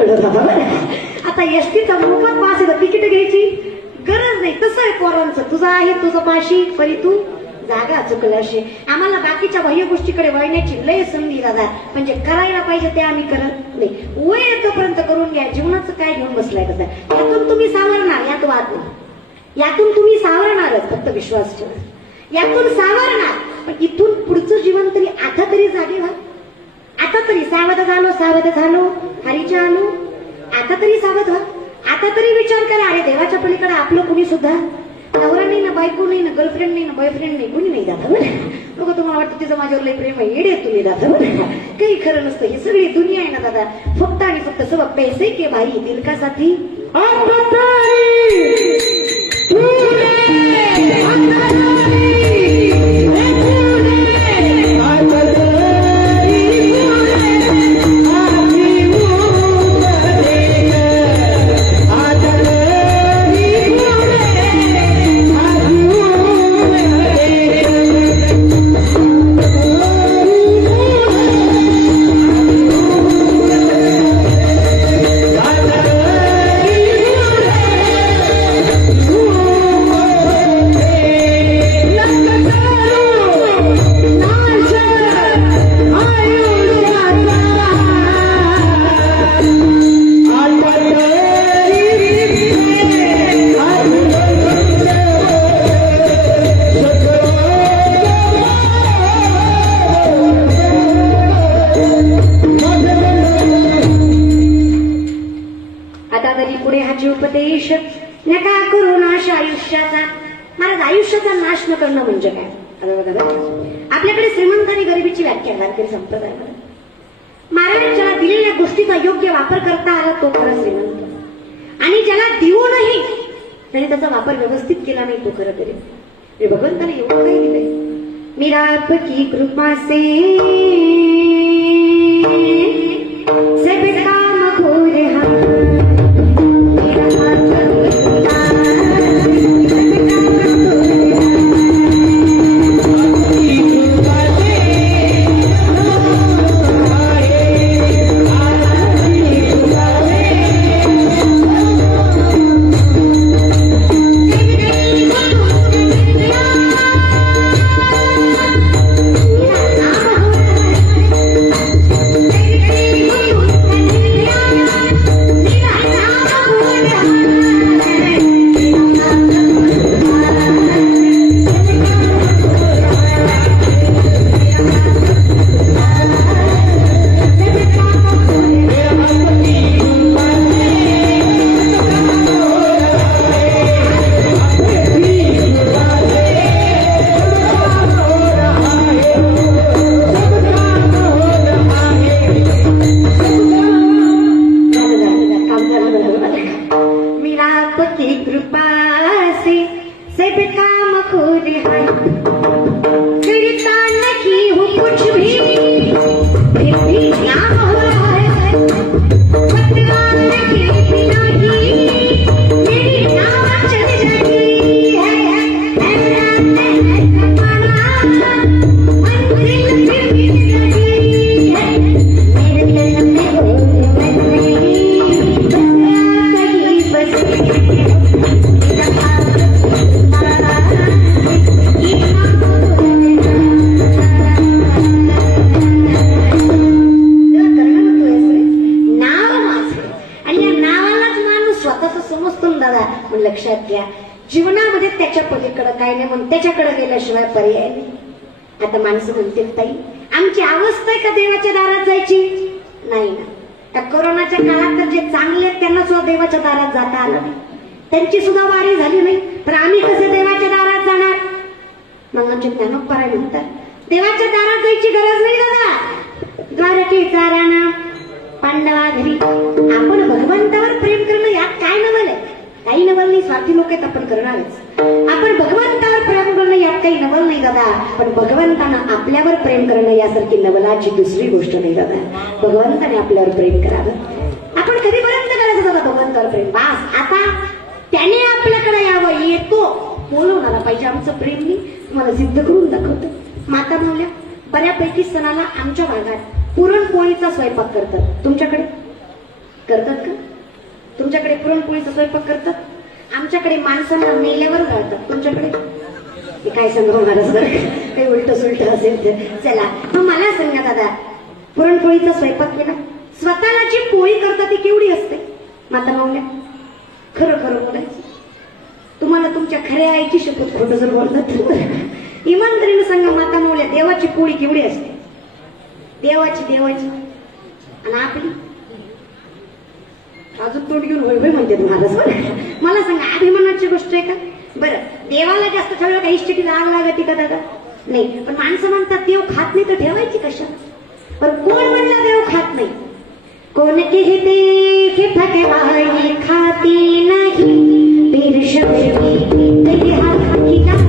कळलं दादा. आता एसटीचा मोफत पास आहे, तिकीट घ्यायची गरज नाही. तसं आहे पोरांचं, तुझं आहे तुझं पाशी परी तू जागा चुकलाशी. आम्हाला बाकीच्या बाह्य गोष्टीकडे वळण्याची लय संधी दादा, म्हणजे करायला पाहिजे ते आम्ही करत नाही. वय येतोपर्यंत करून घ्या. जीवनाचं काय घेऊन बसलाय कसं, यातून तुम्ही सावरणार, यात वाद नाही. यातून तुम्ही सावरणारच, फक्त विश्वास ठेवा. यातून सावरणार, पण इथून पुढचं जीवन तरी आता तरी जागे व्हा. आता तरी सावध झालो हरीच्या आलो. आता तरी सावध व्हा. आता तरी विचार करा, अरे देवाच्या पलीकडे आपलं कुणी सुद्धा नवरा नाही ना, बायको नाही ना, गर्लफ्रेंड नाही ना, बॉयफ्रेंड नाही, कुणी नाही जातं बघा. तुम्हाला वाटतं तिचं माझ्यावर लई प्रेम आहे, येडे तुम्ही जातं काही खरं नसतं. ही सगळी दुनिया आहे ना दादा, फक्त आणि फक्त सब पैसे के भाई दिल का साथी. उपदेश नका करू नाश आयुष्याचा. महाराज, आयुष्याचा नाश न करणं म्हणजे काय? आपल्याकडे श्रीमंत आणि गरिबीची व्याख्या वारकरी संप्रदायामध्ये. महाराज, ज्याला दिलेल्या गोष्टीचा योग्य वापर करता आला तो खरा श्रीमंत, आणि ज्याला देऊनही त्याने त्याचा वापर व्यवस्थित केला नाही तो खरं गरीब. भगवंताने एवढं काही दिलंय. मेरा आपकी कृपा से सब काम हो रहा. लक्षात घ्या, जीवनामध्ये त्याच्या पलीकडे काय नाही, म्हणून त्याच्याकडे गेल्याशिवाय पर्याय नाही. आता माणसं म्हणतील, ताई आमची अवस्था आहे का देवाच्या दारात जायची? नाही ना. त्या कोरोनाच्या काळात तर जे चांगले आहेत त्यांना सुद्धा देवाच्या दारात जाता आलं नाही, त्यांची सुद्धा वारी झाली नाही. तर आम्ही कसे देवाच्या दारात जाणार? मग आमचे ज्ञानोपराय म्हणतात, देवाच्या दारात जायची गरज नाही दादा. द्वारकेचा राणा पांडवा घरी. आपण भगवंतावर प्रेम करणं यात काय नवल आहे? काही नवल नाही. स्वार्थी लोक आहेत, आपण करणारच. आपण भगवंतावर प्रेम करणं यात काही नवल नाही दादा. पण भगवंतानं आपल्यावर प्रेम करणं यासारखी नवलाची दुसरी गोष्ट नाही दादा. भगवंताने आपल्यावर प्रेम करावं. आपण कधीपर्यंत करायचं दादा भगवंतावर प्रेम? बास, आता त्याने आपल्याकडे यावं, येतो बोलवणारा पाहिजे. आमचं प्रेम नाही तुम्हाला सिद्ध करून दाखवतो. माता मावल्या, बऱ्यापैकी सणाला आमच्या भागात पुरणपोळीचा स्वयंपाक करतात. तुमच्याकडे करतात का? तुमच्याकडे पुरणपोळीचा स्वयंपाक करतात? आमच्याकडे माणसांना मेल्यावर घालतात. तुमच्याकडे मी काय सांगू महाराज, बरं काही उलट सुलट असेल तर. चला मग मला सांगा दादा, पुरणपोळीचा स्वयंपाक केला, स्वतःला जी पोळी करतात ती केवढी असते? माता मावल्या खरं खरं बोलायचं, तुम्हाला तुमच्या खऱ्या आईची शपथ खोटं जर बोलतात इमानदारीने सांगा माता मावल्या, देवाची पोळी केवढी असते? देवाची आणि आपली अजून तोंड घेऊन होय होय म्हणते महाराज. मला सांगा अभिमानाची गोष्ट आहे का? बरं देवाला जास्त ठेवलं काही इष्टिकीला आग लागते का दादा? नाही. पण माणसं म्हणतात देव खात नाही तर ठेवायची कशा? पण कोण म्हणला देव खात नाही? कोण कहते कि भगवान खाती नहीं फिर शर्मी दया की जाती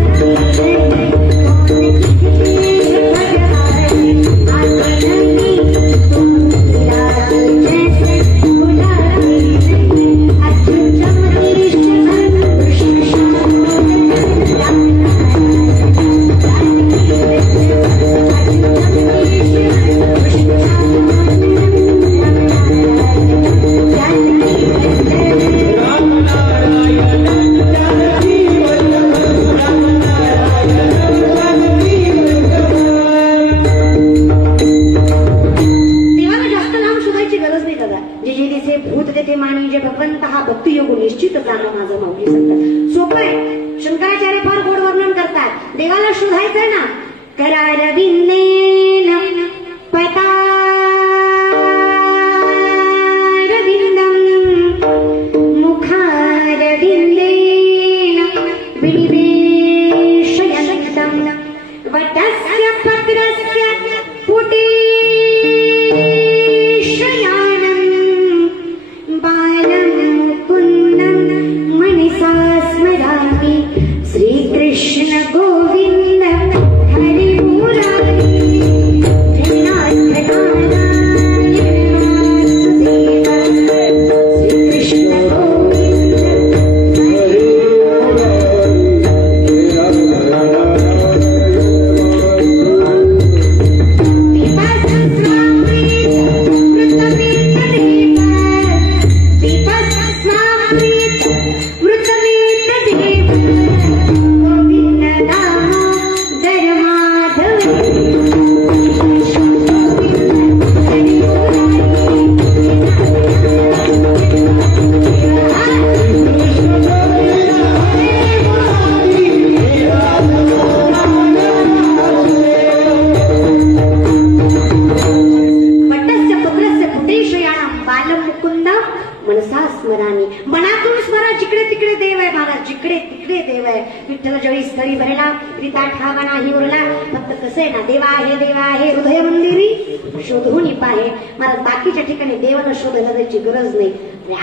बाकीच्या ठिकाणी देवाला शोध घालायची गरज नाही.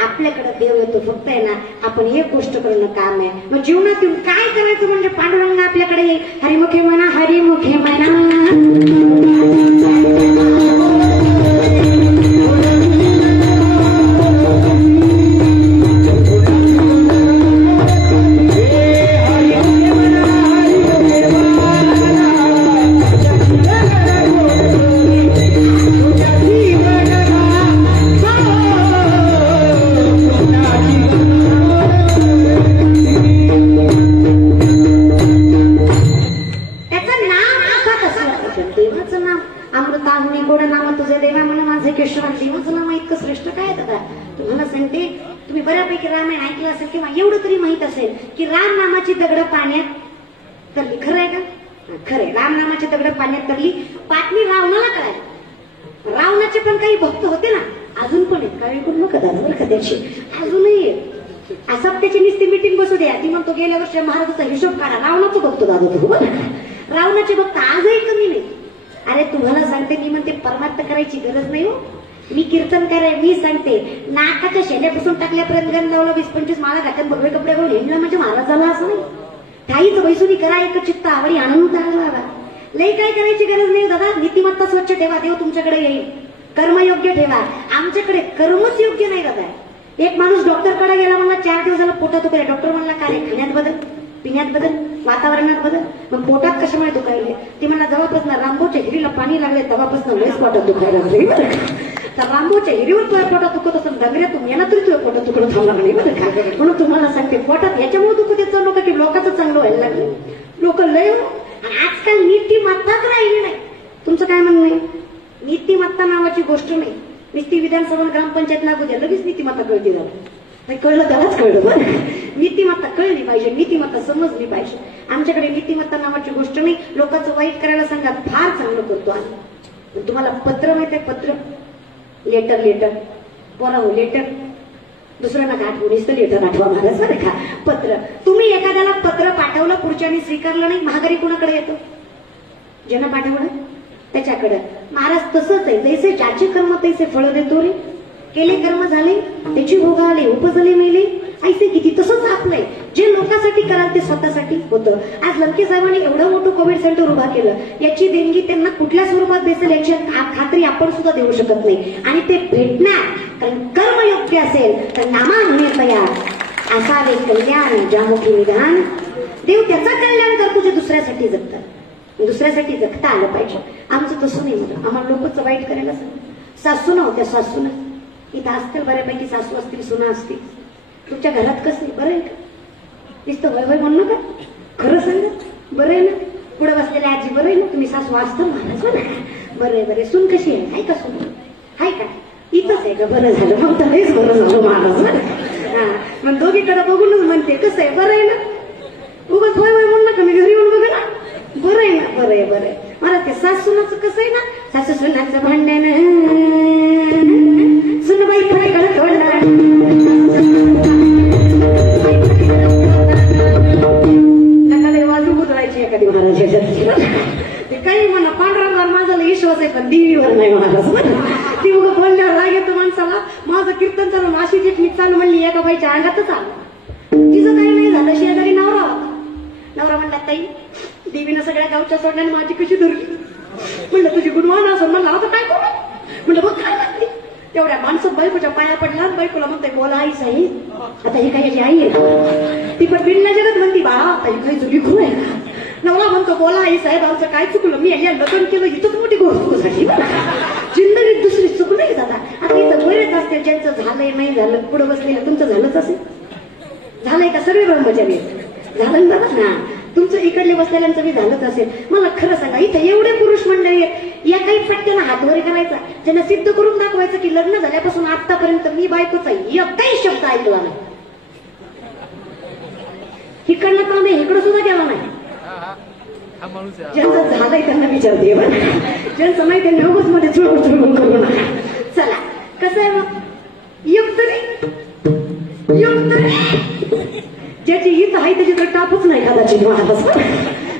आपल्याकडे देव येतो फक्त आहे ना, आपण एक गोष्ट करणं काम आहे. मग जीवनातून काय करायचं म्हणजे पांडुरंग आपल्याकडे येईल. हरिमुखे म्हणा, हरिमुखे म्हणा. की राम नामाची दगड पाण्यात तरली. खरं आहे का? खरंय. राम नामाची दगड पाण्यात तरली. बातमी रावणाला कळाली. रावणाचे पण काही भक्त होते ना, अजून पण आहेत. काही करू नका दादा बरं का, त्याची अजूनही असं त्याची नुसती मिटिंग बसू द्या. ती म्हणतो गेल्या वर्षी महाराजाचा हिशोब काढा. रावणाचं बघतो दादा तू. रावणाचे भक्त आजही कमी नाही. अरे तुम्हाला सांगते, मी म्हणते परमार्थ करायची गरज नाही हो. मी कीर्तन कराय, मी सांगते नाकाच्या शेण्यापासून टाकल्यापर्यंत गण लावला 20-25 माळा घातल्या भगवे कपडे घालून हिंडला म्हणजे महाराज झाला असं नाही. काहीच बैसुनी करा, एक चित्त आवडी आनंद लागला. लई काय करायची गरज नाही दादा. नीतिमत्ता स्वच्छ ठेवा, देव तुमच्याकडे येईल. कर्मयोग्य ठेवा. आमच्याकडे कर्मच योग्य नाही दादा. एक माणूस डॉक्टरकडे गेला, म्हणला 4 दिवस झाला पोटात दुखायला. डॉक्टर म्हणला का रे? खाण्यात बदल, पिण्यात बदल, वातावरणात बदल. मग पोटात कशामुळे दुखायले? ती म्हणला जेव्हापासून रामभाऊच्या हिरीला पाणी लागले तेव्हापासून लयच पोटात दुखायला लागले. तर रामभाऊच्या हिरीवर तुझ्या पोटात दुखत असेल डगऱ्या तू मेला तरी तुझ्या पोटात दुखणं थांबणार नाही बरं का. म्हणून तुम्हाला सांगते पोटात याच्यामुळे दुखत येत नका की लोकांचं चांगलं व्हायला लागलं. लोक लय आजकाल नीतिमत्ताच राहिली नाही. तुमचं काय म्हणणं आहे? नीतिमत्ता नावाची गोष्ट नाही. नुसती विधानसभा ग्रामपंचायत लागू द्या लगेच नीतिमत्ता कळते झालं. कळलं त्यालाच कळलं बरं. नीतिमत्ता कळली पाहिजे, नीतिमत्ता समजली पाहिजे. आमच्याकडे नीतिमत्ता नावाची गोष्ट नाही. लोकांचं वाईट करायला सांगा फार चांगलं करतो आम्ही. तुम्हाला पत्र माहित आहे? पत्र लेटर बोला हो लेटर. दुसऱ्यांना आठवणीच तर लेटर आठवा महाराज बरं का. पत्र तुम्ही एखाद्याला पत्र पाठवलं पुढच्याने स्वीकारलं नाही महागारी कोणाकडे येतो? ज्यांना पाठवलं त्याच्याकडे. महाराज तसंच आहे. जैसे ज्याचे कर्म तैसे फळ देतो रे. केले कर्म झाले त्याची भोग आले उपजले मेले ऐसे किती. तसंच आपलंय. जे लोकांसाठी कराल ते स्वतःसाठी होतं. आज लंके साहेबांनी एवढं मोठं कोविड सेंटर उभा केलं. याची देणगी त्यांना कुठल्या स्वरूपात दिसेल याची खात्री आपण सुद्धा देऊ शकत नाही. आणि ते भेटणार कारण कर्म योग्य असेल तर नामान्य तयार असावे कल्याण ज्यामुखी निधान. देव त्याचा कल्याण करतो जे दुसऱ्यासाठी जगतात. दुसऱ्यासाठी जगता आलं पाहिजे. आमचं तसं नाही. मला आम्हाला लोकच वाईट करायला सांग. सासून होत्या सासून इथं असतील बऱ्यापैकी सासू असतील सुना असतील. तुमच्या घरात कसं आहे? बरं आहे का? नुसतं वय वय म्हणू नका. खरं सांगा बरं आहे ना? पुढे बसलेल्या आजी बरं आहे ना? तुम्ही सासू असतं महाराज ना. बरं आहे बरं. सून कशी आहे? हाय का सून? हाय का? इथंच आहे का? बरं झालं मग तर हेच बरं झालं महाराज ना. हा मग दोघीकडे बघूनच म्हणते कसं आहे? बरं आहे ना? उगाच वय वय म्हणू नका. मी घरी येऊन बघा ना. बरं आहे ना? बरं आहे बरं आहे. मला ते सासूनाचं कसं आहे ना? सासू सुनाचं भांडण सुनबाई फडकड तोडणार नका वाजू बुजवायची एखादी महाराजाच्या. ते काही म्हणा पांढरावर माझा विश्वास आहे पण देवीवर नाही महाराज. ती उगा बोलल्यावर राग येतो माणसाला. माझं कीर्तन चालू अशी टेक्निक चालू म्हणली एका बाईच्या अंगातच आलं. तिचं काही नाही झालं. शेजारी नवरा होता. नवरा म्हणला ताई देवीनं सगळ्या गावच्या सोडण्याने माझी कशी धरली. म्हणलं तुझी गुणवान असं म्हणलं आता काय करू. म्हणलं बघ काय लागली. तेवढ्या माणसं बायकोच्या पाया पडला. बायकोला म्हणते बोला आई साहेब आता ही काही याची आई आहे. ती पण बिन नजरच म्हणती बाळा आता ही काही जुली खूप आहे का. नवरा म्हणतो बोला आई साहेब आमचं काय चुकलं. मी या लग्न केलं इथंच मोठी गोष्ट झाली. जिंदगीत दुसरी चुक नाही दादा. आता इथं बरेच असते ज्यांचं झालंय नाही झालं. पुढे बसलेलं तुमचं झालंच असेल. झालंय का? सर्व ब्रह्मचारी झालं दादा ना. तुमचं इकडले बसलेल्यांचं बी झालंच असेल. मला खरं सांगा इथं एवढे पुरुष मंडळी आहेत. या काही पट्ट्याला हातवर करायचा ज्यांना सिद्ध करून दाखवायचं की लग्न झाल्यापासून आतापर्यंत मी बायकोचा एकही शब्द ऐकला नाही. इकडनं काम इकडं सुद्धा गेला नाही. ज्यांचं झालंय त्यांना विचारते. ज्यांचं नाही त्यांनी नवस मध्ये चुळबुळ चुळबुळ करू नका. चला कसं आहे मग युक्त नाही युक्त नाही. ज्याची हित आहे त्याच्याकडे टापच नाही कदाचित महाराज.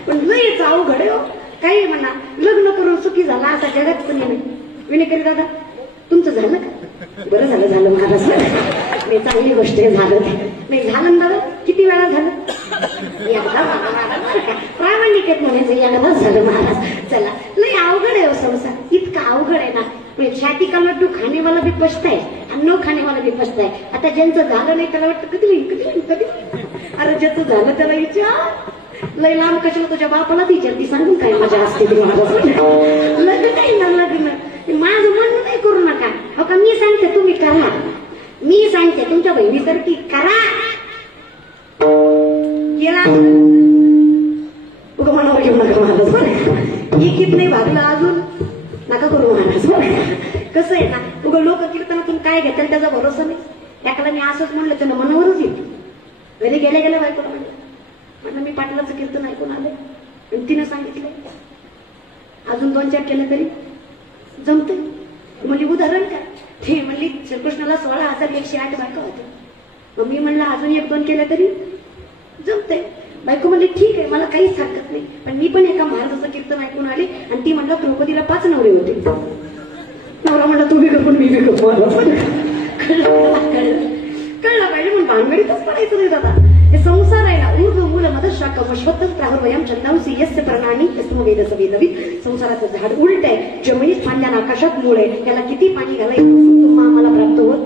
पण लयच अवघड आहे. काही म्हणा लग्न करून सुखी झाला असा जगात पण नाही. विनेकरी दादा तुमचं झालं का? बरं झालं झालं महाराज. नाही चांगली गोष्ट आहे. झालं नाही झालं दादा. किती वेळा झालं? प्रामाणिक आहेत म्हणायचं एकदाच झालं महाराज. चला लय अवघड आहे संसार. इतका अवघड आहे ना. छाती का लड्डू खाने वाला भी पछता है आणि न खाने वाला भी पछता है. आता ज्यांचं झालं नाही त्याला वाटतं कधी नाही कधी नाही कधी. अरे ज्याचं झालं त्याला विचार. लय लांब कशाला तुझ्या बापाला विचार. ती सांगून काय मजा असते ती महाराज. लग्न काही ना लग्न माझं म्हणणं नाही करू नका. हो का मी सांगते तुम्ही करा. मी सांगते तुमच्या बहिणीसारखी करा. गेला उगा मनावर घेऊ नका महाराज. एकीत नाही भागला अजून नका करू महाराज. कसं आहे ना उगा लोक कीर्तनातून काय घेतात त्याचा भरोसा नाही. त्याकडे मी असंच म्हणलं त्यानं मनावरच येईल. घरी गेल्या गेल्या बायकोला म्हणलं मी पाटलाचं कीर्तन ऐकून आले आणि तिनं सांगितलं अजून 2-4 केलं तरी जमतंय. म्हणजे उदाहरण काय ते म्हणली श्रीकृष्णाला 16,108 बायका होत्या. मग मी म्हणलं अजून 1-2 केल्या तरी जमतंय. बायको म्हणली ठीक आहे मला काहीच हरकत नाही. पण मी पण एका महाराजाचं कीर्तन ऐकून आले आणि ती म्हणलं द्रौपदीला 5 नवरे होते. नवरा म्हणला तू बी करून मी बी करून. कळलं पाहिजे म्हणून भानगडीतच पडायचं नाही दादा. हे संसार आहे ना ऊर्ध्व मूल मदशाकम श्वत्तम प्राहुर्वयम चंदांसी यस्य प्रणानी यस्म वेदस वेदवी. संसाराचं झाड उलट आहे. जमिनीत पाण्याला आकाशात मूळ आहे. त्याला किती पाणी घालायचं तुम्हा आम्हाला प्राप्त होत.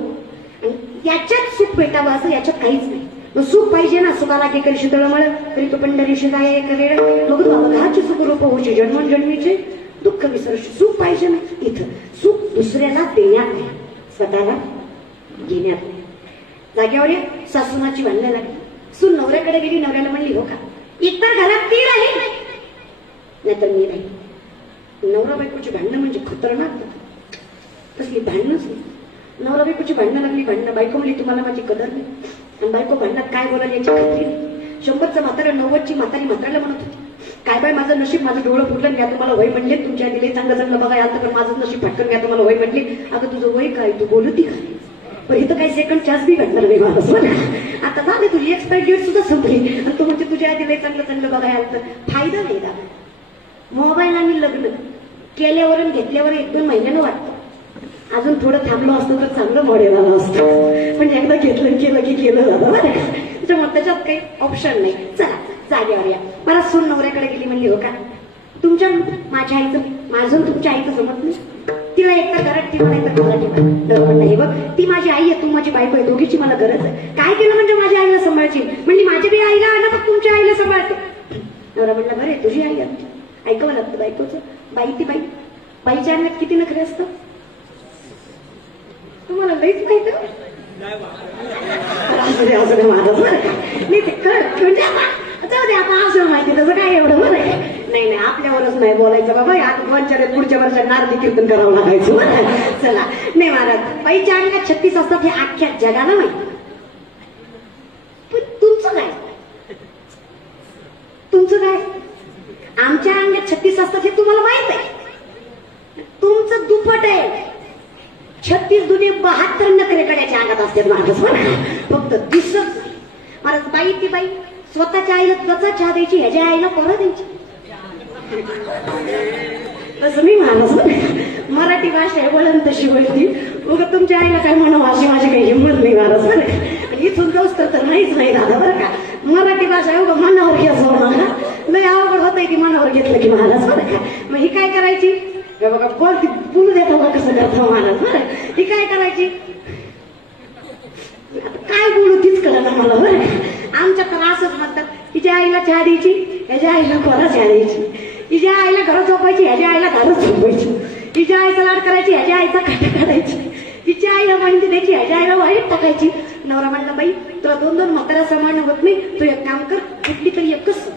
आणि याच्यात सुख भेटावं असं याच्यात काहीच नाही. मग सुख पाहिजे ना. सुखाला के करी शीतळमळ तरी तो पंढरी शिजाय एक वेळ बघू बाबा घाचे सुख रूप होचे जन्मोजन्मीचे दुःख विसरू, सुख पाहिजे ना, इथं सुख दुसऱ्याला देण्यात नाही, स्वतःला घेण्यात नाही. जाग्यावर सासूनाची भांडणं लागली, सून नवऱ्याकडे गेली, नवऱ्याला म्हणली, हो का इतर घरात ती राहील नाहीतर मी राहील. नवरा बायकोची भांडणं म्हणजे खतरनाक, तसली भांडणच नाही. नवरा बायकोची भांडणं लागली, भांडणं, बायको म्हणली तुम्हाला माझी कदर नाही, आणि बायको भांडणात काय बोलायला याची खात्री नाही. 100चं म्हातारा 90ची म्हातारी म्हाताऱ्याला म्हणत होती, काय बाय माझं नशीब, माझं डोळं फुटलं, घ्या तुम्हाला वय म्हणले, तुमच्या दिले चांगलं चांगलं बघा आलं तर माझं नशीब फाटकन घ्या तुम्हाला वय म्हणले. अगं तुझं वय काय, तू बोलती काय, पण इथं काही सेकंड चान्स बी घडणार नाही माणूस. आता झाले तुझी एक्सपायरी डेट सुद्धा संपली आणि तू म्हणजे तुझ्या दिले चांगलं चांगलं बघायला आलं तर फायदा नाही दादा. मोबाईल आणि लग्न केल्यावर आणि घेतल्यावर 1-2 महिन्यानं वाटतं, अजून थोडं थांबलो असतं तर चांगलं मॉडेल आलं असतं, पण एकदा घेतलं केलं की केलं जातं बरं का. त्याच्यामुळे त्याच्यात काही ऑप्शन नाही. चला जागेवर या. मला सून नवऱ्याकडे गेली, म्हणली, हो का तुमच्या माझ्या आईचं माझं तुमच्या आईचं जमत नाही, तिला एकतर घरात ठेवा नाही तर तुला ठेवा. नाही बघ, ती माझी आई आहे, तू माझी बायको आहे, दोघीची मला गरज आहे. काय केलं म्हणजे माझ्या आईला सांभाळची, म्हणजे माझ्या बी आईला आणा तर तुमच्या आईला सांभाळते. नवरा म्हणला, बरं आहे तुझी आई आहे, ऐकावं लागतं बायकोचं. बाई ती बाई, बाईच्या अंगात किती नखरे असतं तुम्हाला लईच माहित आहे. असं माझं बरं का नाही ते कळत, म्हणजे जाऊ दे आता असं माहिती तसं काय एवढं बरं आहे. नाही नाही आपल्यावरच नाही बोलायचं बाबा, आता दोनच्या पुढच्या वर्षात नारदी कीर्तन करावं लागायचं बरं. चला नाही महाराज, बाईच्या अंगात 36 असतात हे अख्ख्या जगाला माहिती, पण तुमचं काय, तुमचं काय, आमच्या अंगात 36 असतात हे तुम्हाला माहित आहे, तुमचं दुप्पट आहे. 36 दुने 72 नखरे कड्याच्या अंगात असतात महाराज बरं, फक्त दिसत नाही. महाराज बाई ती बाई स्वतःच्या आईला कसा चहा द्यायची, ह्याच्या आईला परत द्यायची, तसं नाही महाराज. मराठी भाषा आहे वळण तशी वळती, उगं तुमच्या आईला काय म्हणावं अशी माझी काही हिंमत नाही महाराज बरं. इथून जाऊस तर नाहीच नाही दादा बरं का. मराठी भाषा आहे उगं मनावर घ्यायचं मला लय अवघड होत आहे की मनावर घेतलं की महाराज बरं का. मग ही काय करायची बघा, कोणती बोलू देतो का कसं करतो महाराज बरं. ही काय करायची, काय बोलू तीच कळलं मला बरं. आमच्या तर असंच म्हणतात, हिच्या आईला चहा द्यायची, ह्याच्या आईला कोरा चहा द्यायची, हिच्या आईला घरात झोपायची, ह्याच्या आईला दारात झोपायची, हिच्या आईचा लाड करायची, ह्याच्या आईचा काटा काढायची, हिच्या आईला माहिती द्यायची, ह्याच्या आईला वाईट टाकायची. नवरा म्हणला, बाई तुला 2-2 म्हातारा समान होत नाही, तू एक काम कर, कुठली तरी एकच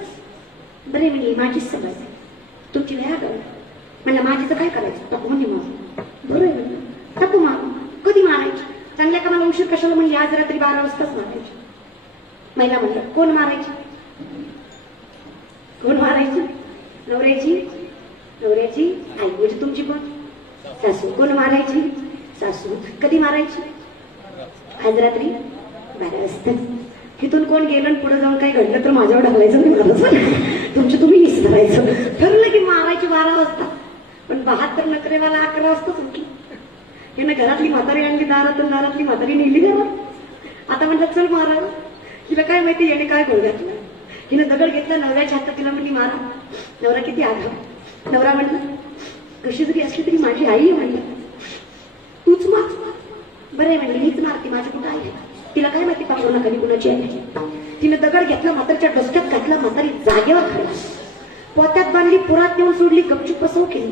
बरे म्हणजे माझीच समज तुमची वेळा कर. म्हणलं माझी तर काय करायचं, टाकू म्हणजे मग बरोबर म्हणलं टाकू मारू. कधी मारायची, चांगल्या कामाला उशीर कशाला म्हणली, आज रात्री 12 वाजताच मारायची. महिला म्हणलं कोण मारायची, कोण मारायची, नवऱ्याची, नवऱ्याची आई म्हणजे तुमची कोण सासू. कोण मारायची, सासू. कधी मारायची, आज रात्री 12 वाजता. तिथून कोण गेलं आणि पुढे जाऊन काही घडलं तर माझ्यावर ढकलायचं नाही मारायचं, तुमची तुम्ही विसरायचं. ठरलं की मारायची 12 वाजता, पण 72 नखरेवाला 11 वाजता सुटली. यानं घरातली म्हातारी आणली दारात, दारातली म्हातारी नेली घरात. आता म्हणलं चल मारावं, तिला काय माहिती याने काय गोळ घातला. हिनं दगड घेतला नवऱ्याच्या हातात, तिला म्हणली मारा. नवरा किती आघाव. नवरा म्हणलं कशी जरी असली तरी माझी आई आहे, म्हणली तूच मार. बरं आहे म्हणली, मीच मारते, माझी कुठं आई आहे, तिला काय माहिती पाठवलं कधी कुणाची आई. तिने दगड घेतला, म्हातारीच्या डोसक्यात घातला, म्हातारी जागेवर खरं पोत्यात बांधली, पुरात नेऊन सोडली, गपचूप प्रसव केली.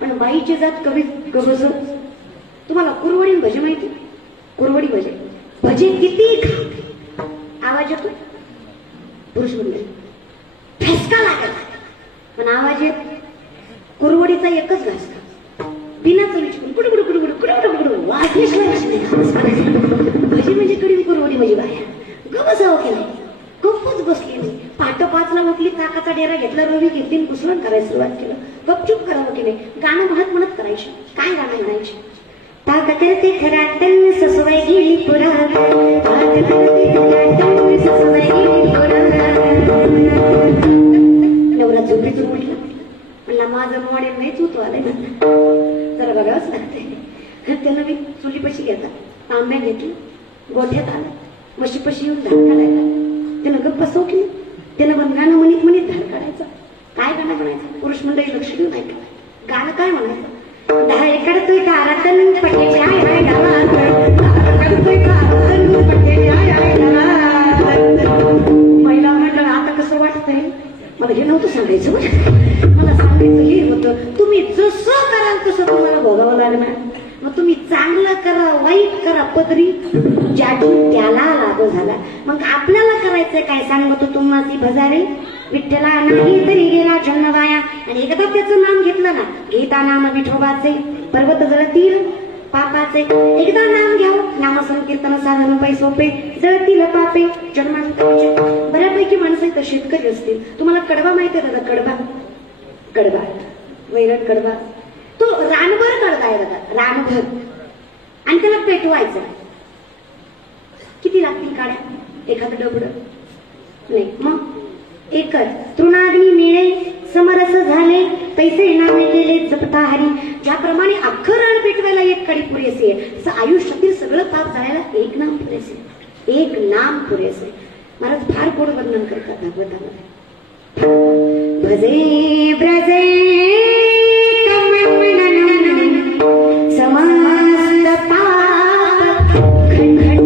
पण बाईची जात कवी गबस. तुम्हाला कुरवडी भजे माहिती, कुरवडी भजे, भजे किती खा आवाज येतो, पुरुष म्हणले ठसका लागला, पण आवाज येत कुरवडीचा एकच घास खा, बिना चवीची कुडकुड कुडकुड कुडकुड कुडकुड वाजल्याशिवाय भजी म्हणजे कडीन कुरवडी म्हणजे बाया गबसावं केलं. गप्पच बसली नाही. पहाटे 5ला उठली, ताकाचा डेरा घेतला, रवी घेतली, पुसवण करायला सुरुवात केलं. गपचूप करावं की नाही, गाणं म्हणत म्हणत करायचं. काय गाणं म्हणायचे, ताक करते खराटन ससुबाई गेली पुरा, ताक करते खराटन ससुबाई गेली पुरा. नवरा झोपेतून उठला, म्हणला माझं मॉडेल नाही चुतो आलंय, जरा बघावंच लागतंय. त्यानं मी चुलीपाशी घेतला, तांब्या घेतली, गोठ्यात आला, म्हशीपाशी येऊन धार काढायला. त्यानं गप्प बसव की त्यानं पण गाणं म्हणत म्हणत धार काढायचं. काय गाणं म्हणायचं, पुरुष मंडळी लक्ष देऊन ऐका. गाणं काय म्हणायचं, धाय काढतोय कारातन पटेच्या हाय गावात, काढतोय कारातन पटेच्या हाय गावात. महिला म्हटलं आता कसं वाटतंय, मला हे नव्हतं सांगायचं, मला सांगायचं हे होतं, तुम्ही पदरी ज्याची त्याला लागू झाला. मग आपल्याला करायचंय काय सांगतो तुम्हाला ती भजारे. विठ्ठला नाही तरी गेला जन्म वाया. आणि एकदा त्याचं नाम घेतलं ना, घेता नाम विठोबाचे पर्वत जळतील पापाचे. एकदा नाम घ्यावं, नाम संकीर्तन साधन पै सोपे जळतील पापे जन्मांतराचे. बऱ्यापैकी माणसं इथं शेतकरी असतील. तुम्हाला कडबा माहिती आहे दादा? कडबा, कडबा वैरण कडबा, तो रानभर कडबा आहे दादा, रानभर. आणि त्याला पेटवायचं. किती लागतील काड्या? एखादं डबड नाही, मग एकच. तृणाग्नी मिळे समरस झाले पैसे नामे केले जपता हरी. ज्याप्रमाणे अख्खं रान पेटवायला एक कडी पुरेसे आहे, तसं आयुष्यातील सगळं पाप जायला एक नाम पुरेसे, एक नाम पुरेसे. महाराज फार गोड वर्णन करतात भागवतामध्ये. भजे ब्रजे समस्त पाप खंडन.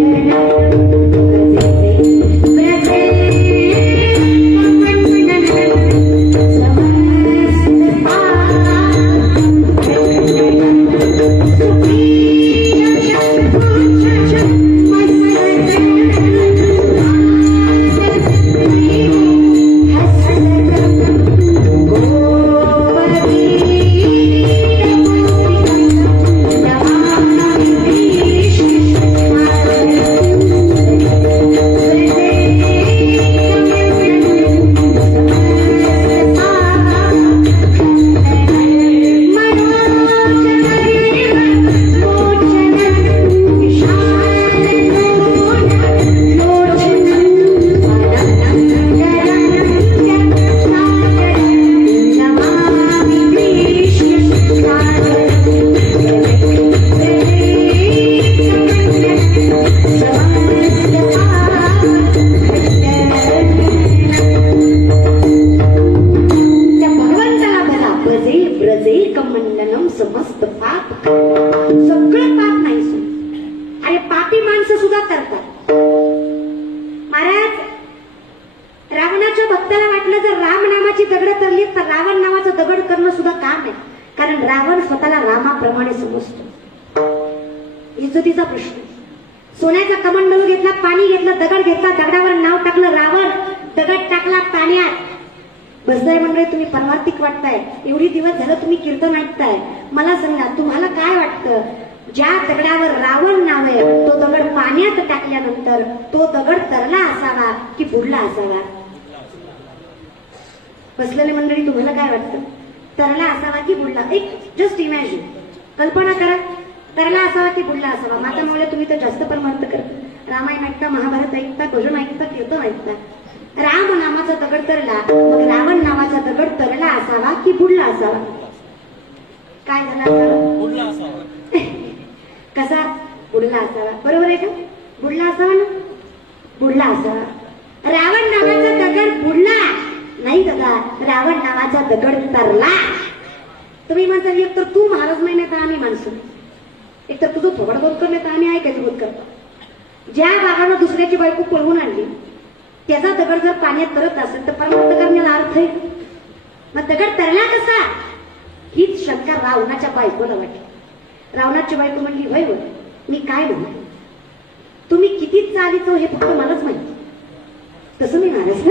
एवढी दिवस झालं तुम्ही कीर्तन ऐकताय, मला सांगा तुम्हाला काय वाटतं? ज्या दगडावर रावण नाव आहे तो दगड पाण्यात टाकल्यानंतर तो दगड तरला असावा की बुडला असावा? बसलेले मंडळी तुम्हाला काय वाटतं? तरला असावा की बुडला? एक जस्ट इमॅजिन, कल्पना करा, तरला असावा की बुडला असावा? माता मावल्या तुम्ही तर जास्त परमार्थ करता, रामायण ऐकता, महाभारत ऐकता, भजन ऐकता, कीर्तन ऐकता. राम नावाचा दगड तरला, मग रावण नावाचा दगड तरला असावा की बुडला असावा? काय झाला असावा? बुडला असावा. कसा? बुडला असावा. बरोबर आहे का? बुडला असावा ना, बुडला असावा. रावण नावाचा दगड बुडला नाही दादा, रावण नावाचा दगड तरला. तुम्ही म्हणता एक तर तू महाराज नाही, नाही तर आम्ही माणसं, एक तर तुझं थोबड बोध कर, नाही तर आम्ही ऐकायचं बोध करतो. ज्या बाबानं दुसऱ्याची बायको पळवून आणली त्याचा दगड जर पाण्यात तरत असेल तर परमार्थ करण्याला अर्थ आहे. मग दगड तरला कसा? हीच शंका रावणाच्या बायकोला वाटली. रावणाची बायको म्हणली, वय होय मी काय म्हणू, तुम्ही किती चालीचो हे फक्त मलाच माहिती. तसं मी महाराज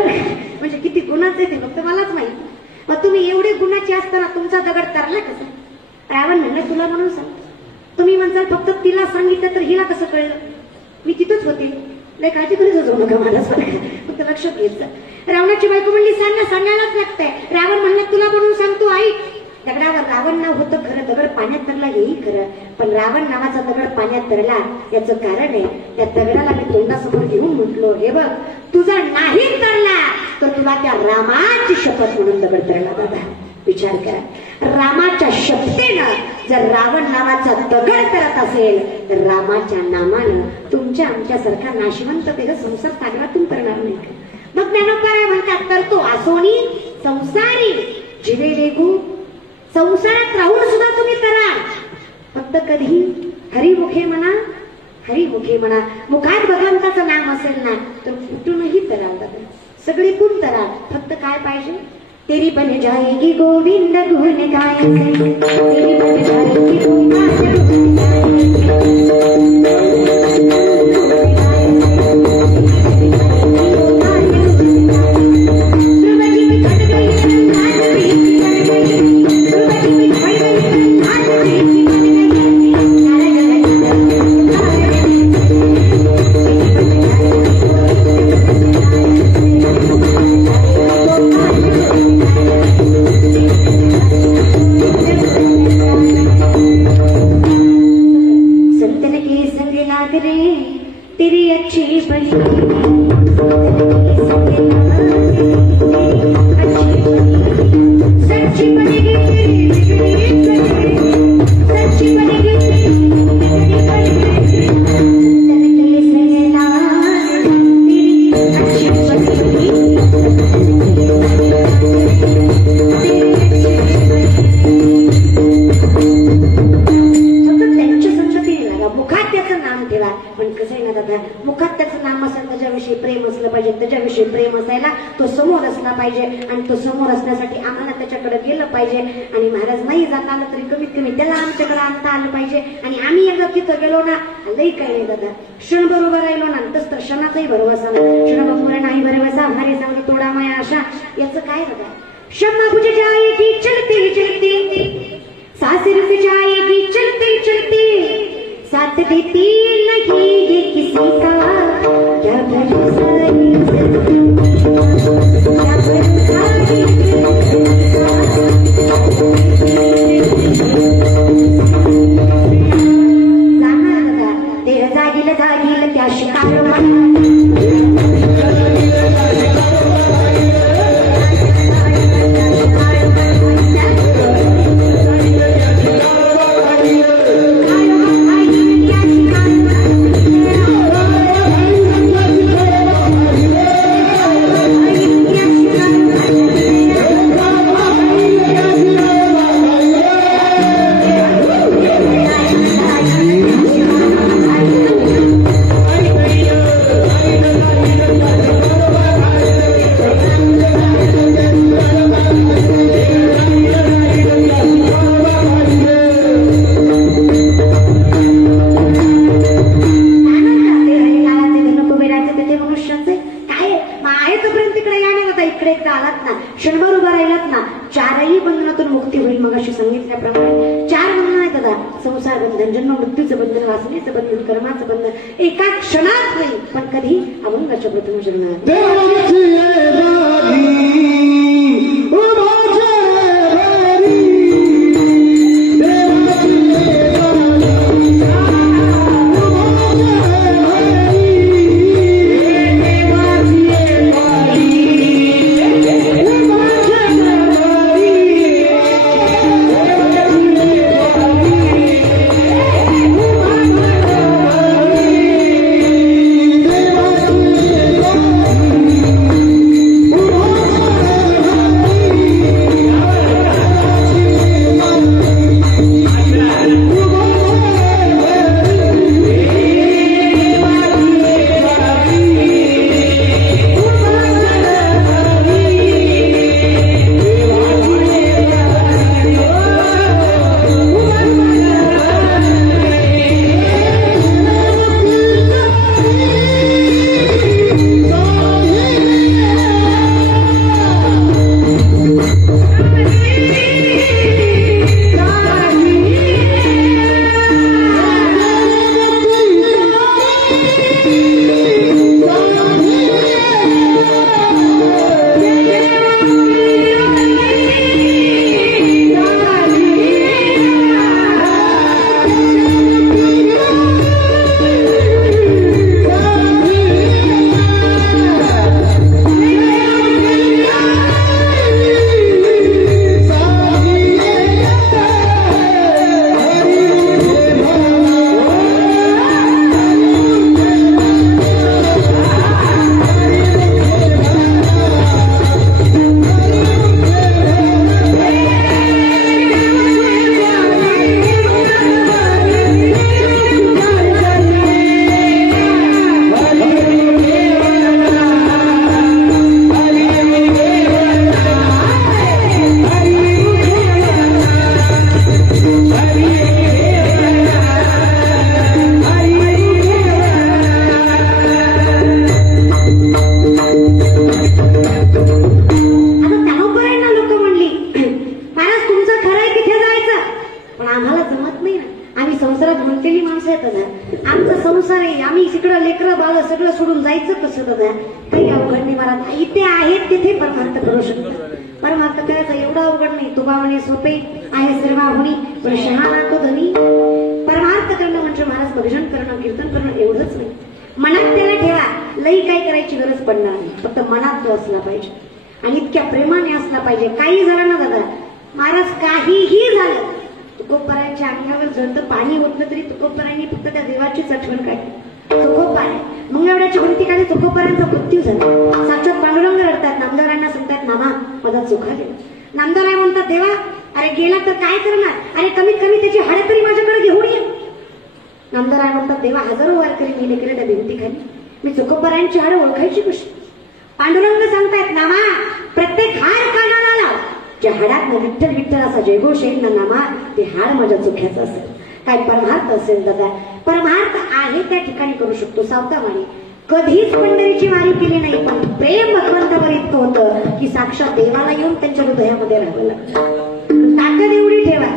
म्हणजे किती गुणाचे ते फक्त मलाच माहिती. मग तुम्ही एवढे गुणाचे असताना तुमचा दगड तरला कसा? रावण म्हणलं तुला म्हणून सांग. तुम्ही म्हणताल फक्त तिला सांगितलं तर हिला कसं कळलं? मी तिथंच होते, नाही काळजी करू जाऊ नका महाराज, फक्त लक्षात घ्यायचं. रावणाची बायको म्हणली सांग ना, सांगायलाच लागतंय. रावण म्हणला तुला म्हणून सांगतो ऐक. दगडावर रावण नाव होतं खरं, दगड पाण्यात तरला हेही खरं, पण रावण नावाचा दगड पाण्यात तरला याचं कारण आहे त्या दगडाला मी तोंडासमोर घेऊन म्हटलो, हे बघ तुझा नाही तरला तर तुला त्या रामाची शपथ म्हणून दगड तरला. दादा विचार करा, रामाच्या शपथेनं जर रावण नावाचा दगड करत असेल तर रामाच्या नामानं तुमच्या आमच्यासारखा नाशवंत तेरा संसार सागरातून करणार नाही का? मग ज्ञानोबा म्हणतात तर तो असोनी संसारी जिवे लेगू. संसारात राहून सुद्धा तुम्ही करा, फक्त कधी हरिमुखे म्हणा, हरिमुखे म्हणा. मुखात भगवंताचं नाम असेल ना तर कुठूनही तराल दादा, सगळीकडून तराल. फक्त काय पाहिजे? तेरी बन जाएगी गोविंद गुण गाएंगे, तेरी बन जाएगी गोविंद गुण गाएंगे. तेरी अच्छी बनी सच्ची बनेगी सच्ची बनेगी मुखात त्याचं नाम असेल त्याच्याविषयी प्रेम असलं पाहिजे त्याच्याविषयी प्रेम असायला तो समोर असला पाहिजे आणि तो समोर असण्यासाठी आम्हाला त्याच्याकडे गेलं पाहिजे आणि महाराज नाही जाता आलं तरी कमीत कमी त्याला आमच्याकडे आणता आलं पाहिजे आणि आम्ही एकदा तिथं गेलो ना लई काही नाही दादा क्षण बरोबर राहिलो ना तस तर क्षणाचाही भरवसा नाही क्षण बरोबर नाही भरवसा भारी सांगली तोडा माया आशा याचं काय दादा क्षमा मुझे जाएगी चलते चलते सासर से जाएगी चलते चलते साथ देती नहीं ये किसी का क्या भरोसा क्या भरोसा देह जागील जागील त्या शिकार क्षणभर उभा राहिलात ना चारही बंधनातून मुक्ती होईल मग अशी सांगितल्याप्रमाणे 4 बंधन आहेत दादा संसार बंधन जन्म मृत्यूचं बंधन वासनेचं बंधन कर्माचं बंधन एका क्षणात नाही पण कधी अभंगाच्या प्रथम जन्मात काही अवघड नाही महाराज इथे आहेत तिथे परमार्थ करू शकतात परमार्थ करायचं एवढं अवघड नाही तुबावणे सोपे आहे सर्वाहुनी पण शहाणा तो धनी परमार्थ करणं म्हणजे महाराज भजन करणं कीर्तन करणं एवढंच नाही लई काही करायची गरज पडणार नाही, फक्त मनात तो असला पाहिजे आणि इतक्या प्रेमाने असला पाहिजे. काही झालं ना दादा महाराज, काहीही झालं, तुकोबरायांच्या अंगावर जळतं पाणी होतलं तरी तुकोबरायांनी फक्त त्या देवाचीच आठवण काढली. तुकोबा मंगळवड्याची भक्ती काढली, तुकोबरायांचा मृत्यू झाला. साक्षात पांडुरंग रडतात, नामदेवरायांना सांगतात नामा माझा चुका गेला. नामदेवराय म्हणतात देवा अरे गेला तर काय करणार, अरे कमीत कमी त्याची हाडं तरी माझ्याकडे घेऊन ये. नामदेवराय म्हणतात देवा हजारो वारकरी गेले केले त्या भिंतीखाली, मी तुकोबरायांची हाडं ओळखायची कशी. पांडुरंग सांगतायत नामा प्रत्येक हाड कानाला लाव, ज्या हाडात विठ्ठल विठ्ठल असा जयघोष येईल ना नामा, ते हाड माझ्या चुक्याचं असेल. काय परमार्थ असेल दादा, परमार्थ आहे त्या ठिकाणी करू शकतो. सावतामाने कधीच पंढरीची वारी केली नाही, पण प्रेम भगवंतावर इतकं होतं की साक्षात देवाला येऊन त्यांच्या हृदयामध्ये राहावं लागतं. ताकद एवढी ठेवा.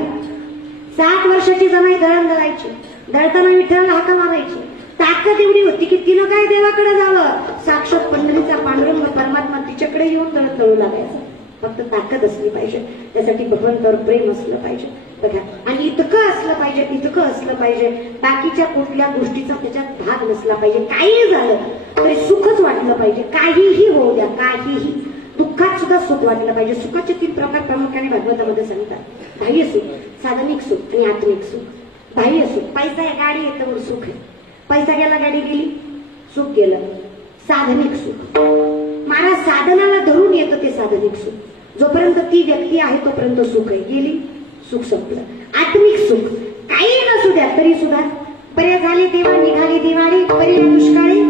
7 वर्षाची जमाई दळण दळायची, दळताना विठ्ठलाला हाका मारायची. ताकद एवढी होती की तिनं काय देवाकडे जावं, साक्षात पंढरीचा पांडुरंग परमात्मा तिच्याकडे येऊन दळण दळू लागायचं. फक्त ताकद असली पाहिजे, त्यासाठी भगवंतावर प्रेम असलं पाहिजे बघा. आणि इतकं असलं पाहिजे, इतकं असलं पाहिजे, बाकीच्या कुठल्या गोष्टीचा त्याच्यात भाग नसला पाहिजे. काही झालं तरी सुखच वाटलं पाहिजे, काहीही होऊ द्या, काहीही. दुःखात सुद्धा सुख वाटलं पाहिजे. सुखाचे 3 प्रकार प्रामुख्याने भागवतामध्ये सांगतात. बाह्य सुख, साधनिक सुख आणि आत्मिक सुख. बाह्य सुख, पैसा आहे, गाडी आहे तर सुख आहे. पैसा गेला, गाडी गेली, सुख गेलं. साधनिक सुख महाराज साधनाला धरून येतं ते साधनिक सुख. जोपर्यंत ती व्यक्ती आहे तोपर्यंत सुख आहे, गेली सुख संपलं. आत्मिक सुख काही नसू द्या तरी सुद्धा, बरे झाले तेव्हा निघाली दिवाळी, बरी दुष्काळी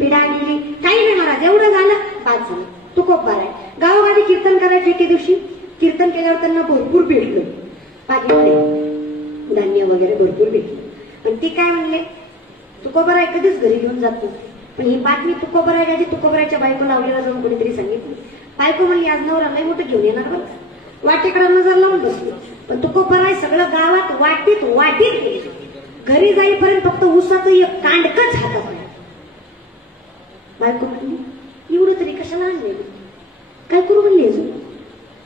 पिढा गेली, काही नाही महाराज एवढं झालं पाच झालं. तुकोबा आहे, गावोगावी कीर्तन करायचे. एके दिवशी कीर्तन केल्यावर त्यांना भरपूर भेटलं, पाठीमध्ये धान्य वगैरे भरपूर भेटलं. पण ती काय म्हणले, तुकोबा कधीच घरी घेऊन जात नव्हते. पण ही बातमी तुकोबराची तुकोबराच्या बायको लावलेला जाऊन कोणीतरी सांगितली. बायको म्हणली आज नवरा लय मोठं घेऊन येणार बरं. वाटेकडे नजर लावून बसली, पण तुकोबराय सगळं गावात वाटीत गेली. घरी जाईपर्यंत फक्त उसाचं एक कांडकच हातात आहे. बायको म्हणली एवढं तरी कशाला आणले, काय करू म्हणली, अजून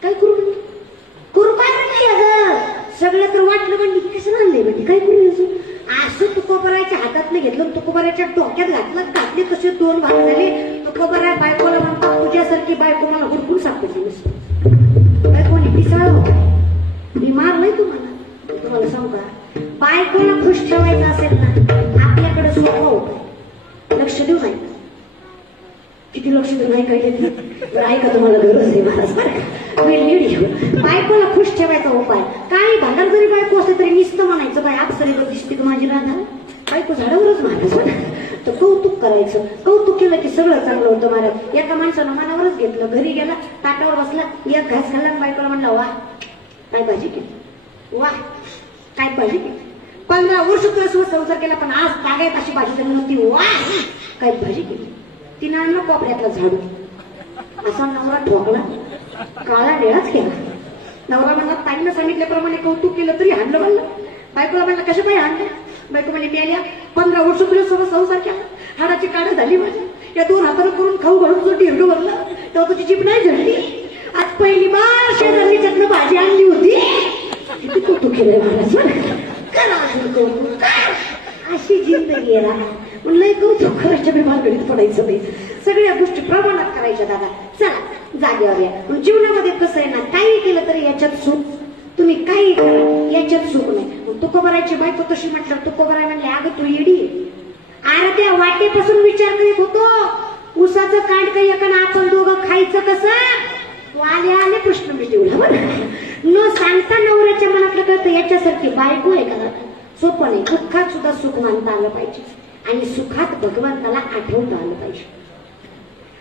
काय करू म्हणली, करू काय म्हणली, अगं सगळं तर वाटलं म्हणली, कशाला आणले म्हणली, काय करू अजून. असं तुकोबराच्या हातातलं घेतलं, तुकोबराच्या डोक्यात घातले तसे 2 भाग झाले. तुकोबरा बायकोला म्हणतात तुझ्यासारखी बायको मला हुडकून सापडली नसते. बायकोने पिसाळ बिमार नाही तुम्हाला सांगू का, बायकोला खुश ठेवायचं असेल ना आपल्याकडे सोपं होत. लक्ष देऊ नाही, किती लक्ष देऊ नाही कळले ऐका, तुम्हाला गरज आहे महाराज बरं का. बायकोला खुश ठेवायचा उपाय काही भांडण जरी बायको असते तरी नुसतं म्हणायचं काय अप्सरेला दिसते का माझी राधा, बायको झाडावरच महाराज. तर कौतुक करायचं, कौतुक केलं की सगळं चांगलं होतं महाराज. एका माणसानं मनावरच घेतलं, घरी गेला ताटावर बसला, एक घास खाल्ला, बायकोला म्हणला वा काय भाजी केली, वा काय भाजी केली. 15 वर्ष तुझ्यासोबत संसार केला पण आज तागायत अशी भाजी त्यांनी म्हणती वा काय भाजी केली. तिनं आणलं कोपऱ्यातला झाडू, असा नवरा ठोकला, काळा डेळाच केला. नवरा म्हणला ताईनं सांगितल्याप्रमाणे कौतुक केलं तरी हाणलं म्हणलं. बायकोला म्हणलं कशा पाय हाणलं, बायको म्हणजे मेल्या 15 वर्ष तुझ्यासोबत संसार केला, हाडाची काढ झाली माझ्या, या 2 हातानं करून खाऊ घालून तुझं ढेरडं भरलं तेव्हा तुझी जीभ नाही झडली. आज पहिली बार शेजारली त्यातनं भाजी आणली होती, किती कौतुक केलंय महाराज. अशी जिंदगी आहे म्हणलं, कौतुक करायच्या भानगडीत पडायचं नाही, सगळ्या गोष्टी प्रमाणात करायच्या दादा. चला जागेवर या. जीवनामध्ये कसं आहे ना, काही केलं तरी याच्यात सुख, तुम्ही काही करा याच्यात सुख नाही. तुकोबराची बायको तशी म्हटलं, तुकोबराय म्हणले अगं तू येडी, अरे त्या वाटेपासून विचार करीत होतो, उसाचं कांड काही एका आपण दोघं खायचं कसं, वाले आले प्रश्न मिटवला बरं. न सांगता नवऱ्याच्या मनातलं कळतं, याच्यासारखी बायको आहे का, सोपं नाही. दुःखात सुद्धा सुख मानता आलं पाहिजे आणि सुखात भगवंताला आठवता आलं पाहिजे.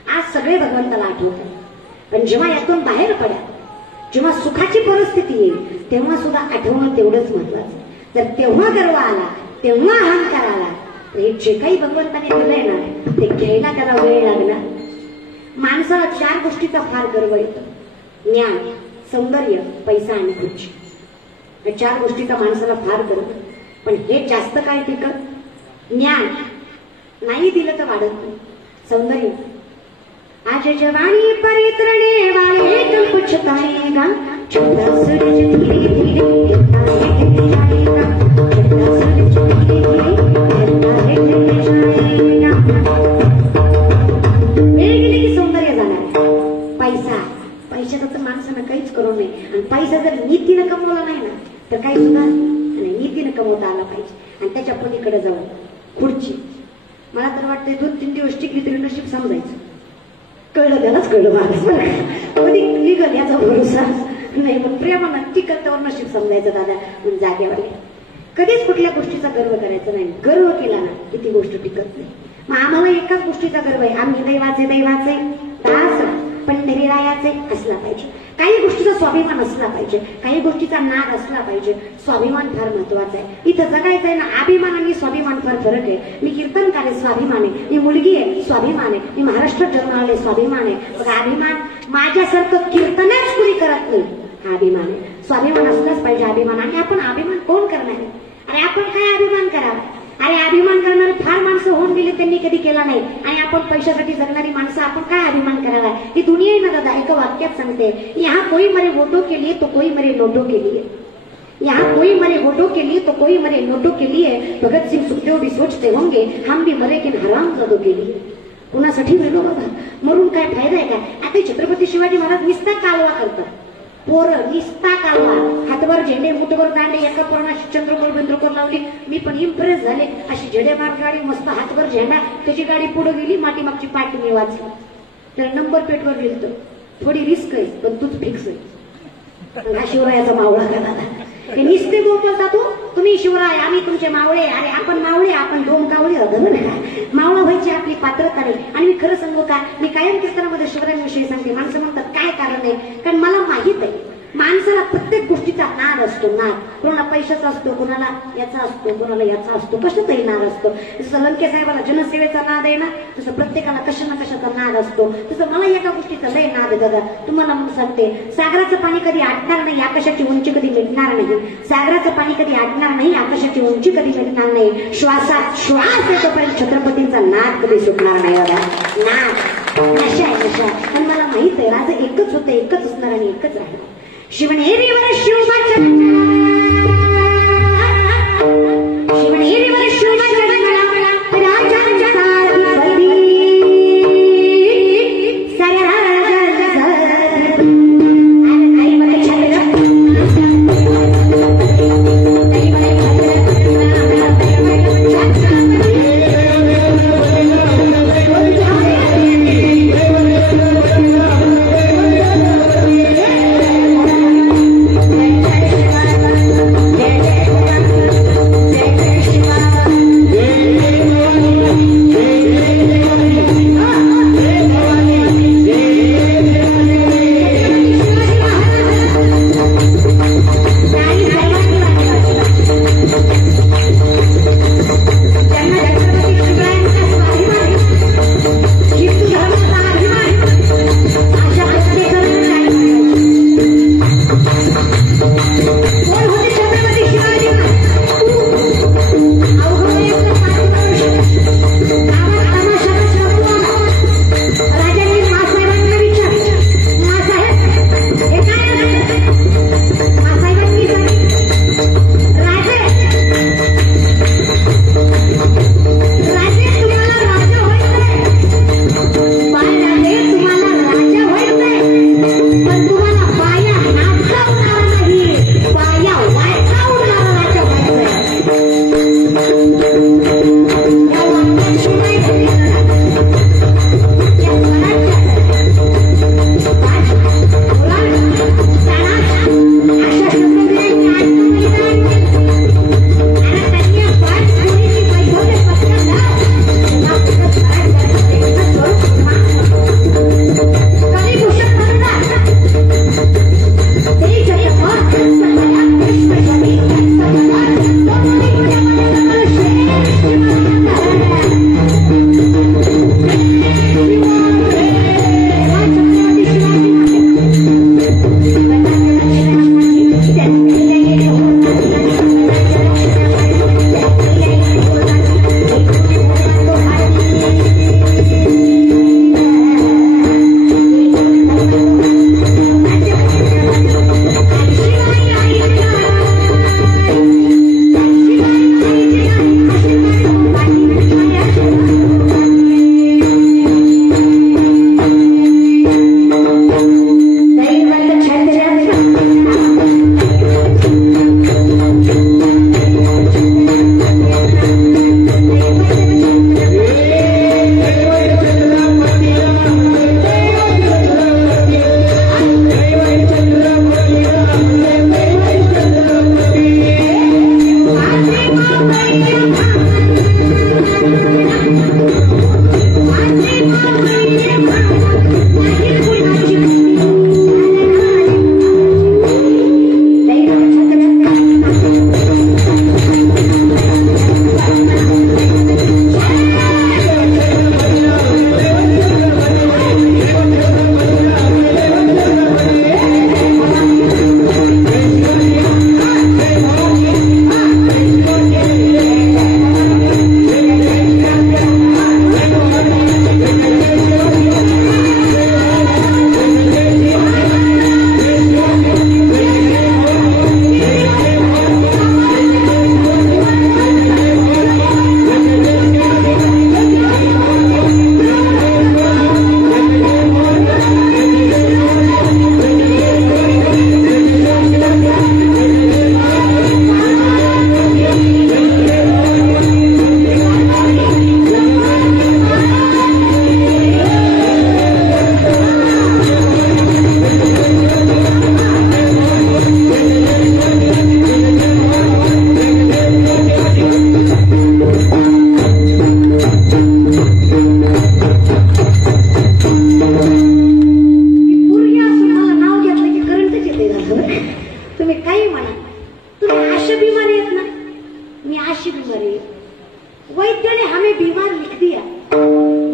आज सगळे भगवंताला आठवतात, पण जेव्हा यातून बाहेर पडा, जेव्हा सुखाची परिस्थिती येईल तेव्हा सुद्धा आठवणं तेवढंच महत्वाचं. जर तेव्हा गर्व आला, तेव्हा अहंकार आला, तर हे जे काही भगवंताने दिलंय ना ते घ्यायला त्याला वेळ लागणार. माणसाला 4 गोष्टीचा फार गर्व येतो, ज्ञान, सौंदर्य, पैसा आणि खुर्ची. या 4 गोष्टीचा माणसाला फार गर्व. पण हे जास्त काय टिकत, ज्ञान नाही दिलं तर वाढत नाही. सौंदर्य आज जवानी परित्रणे वाले तुम कुछ पाएगा, छोटा सूरज धीरे धीरे जाएगा, छोटा सूरज धीरे धीरे जाएगा. माणसानं काहीच करू नये. आणि पैसा जर नीतीनं कमवला नाही ना तर काही सुद्धा आणि नीतीनं कमवता आला पाहिजे. आणि त्याच्या पलीकडे जाऊन पुढची मला तर वाटतंय 2-3 दिवस टिकली तरी नशीब समजायचं. कळलं त्यालाच कळलं मला कधी निघल याचा भरोसा नाही. पण प्रेमानं टिकत त्यावर नशीब समजायचं दादा. म्हणजे जागेवर कधीच कुठल्या गोष्टीचा गर्व करायचा नाही. गर्व केला ना की ती गोष्ट टिकत नाही. मग आम्हाला एकाच गोष्टीचा गर्व आहे, आम्ही दैवाचे दास पंढरीरायाचे असला पाहिजे. काही गोष्टीचा स्वाभिमान असला पाहिजे, काही गोष्टीचा नाद असला पाहिजे. स्वाभिमान फार महत्वाचा आहे. इथं जगायचं आहे ना, अभिमान आणि स्वाभिमान फार फरक आहे. मी कीर्तनकार आहे, स्वाभिमान आहे. मी मुलगी आहे, स्वाभिमान आहे. मी महाराष्ट्रात जन्म आले, स्वाभिमान आहे. बघा अभिमान माझ्यासारखं कीर्तनच कुणी करत नाही, हा अभिमान आहे. स्वाभिमान असलाच पाहिजे अभिमान. आणि आपण अभिमान कोण करणार आहे? अरे आपण काय अभिमान करावा? अरे अभिमान करणारे फार माणसं होऊन गेले, त्यांनी कधी केला नाही. आणि आपण पैशासाठी जगणारी माणसं आपण काय अभिमान करावा? ही दुनिया आहे ना दादा, एका वाक्यात सांगते, यहाँ कोई मरे वोटों के लिए तो कोई मरे नोटों के लिए. यहाँ कोई मरे वोटों के लिए तो कोई मरे नोटों के लिए. भगत सिंह सुखदेव भी सोचते होंगे हम भी मरे किन हरामजादों के लिए. कुणासाठी मिळलो बाबा? मरून काय फायदा आहे का? आता छत्रपती शिवाजी महाराज निस्ता कालवा करतात. पोरं निस्ता कालवा, हातवर झेंडे मुठभर दांडे, एका पोरांना चंद्रकोर बेंद्रकोर लावली. मी पण इम्प्रेस झाले. अशी झेडेमार गाडी, मस्त हातभर झेंडा, त्याची गाडी पुढे गेली, मागची पाठी मी वाचली. तर नंबर प्लेटवर गेलतो. थोडी रिस्क आहे पण तूच फिक्स आहे. हा शिवरायाचा मावळा का दादा? हे निस्ते बोलता तू, तुम्ही शिवराय, आम्ही तुमचे मावळे. अरे आपण मावळे, आपण 2 कावळे होतं बरं का. मावळा व्हायची आपली पात्रता नाही. आणि मी खरं सांगू का, मी कायम कीर्तनामध्ये शिवरायांविषयी सांगते. माणसं म्हणतात काय कारण आहे? कारण मला माहित आहे माणसाला प्रत्येक गोष्टीचा नाद असतो. नाद कोणाला पैशाचा असतो, कोणाला याचा असतो, कोणाला याचा असतो, कशाचाही नाद असतो. जसं लंके साहेबाला जनसेवेचा नाद आहे ना, तसं प्रत्येकाला कशा ना कशाचा नाद असतो. तसं मला एका गोष्टीचा लय नाद आहे दादा. तुम्हाला म्हणून सांगते, सागराचं पाणी कधी आटणार नाही, आकाशाची उंची कधी मिटणार नाही. सागराचं पाणी कधी आटणार नाही, आकाशाची उंची कधी मिटणार नाही. श्वासात श्वास येतोपर्यंत छत्रपतींचा नाद कधी सुटणार नाही दादा. नाद नशा आहे, नशा. पण मला माहित आहे राजा एकच होतं, एकच असणार आणि एकच राहणार. शिवनेरीवर शिवबाच्या शिवनेरीवर शिवबाच्या राजांच्या सारथी साऱ्या राजांच्या सारथी. आई मला छात्र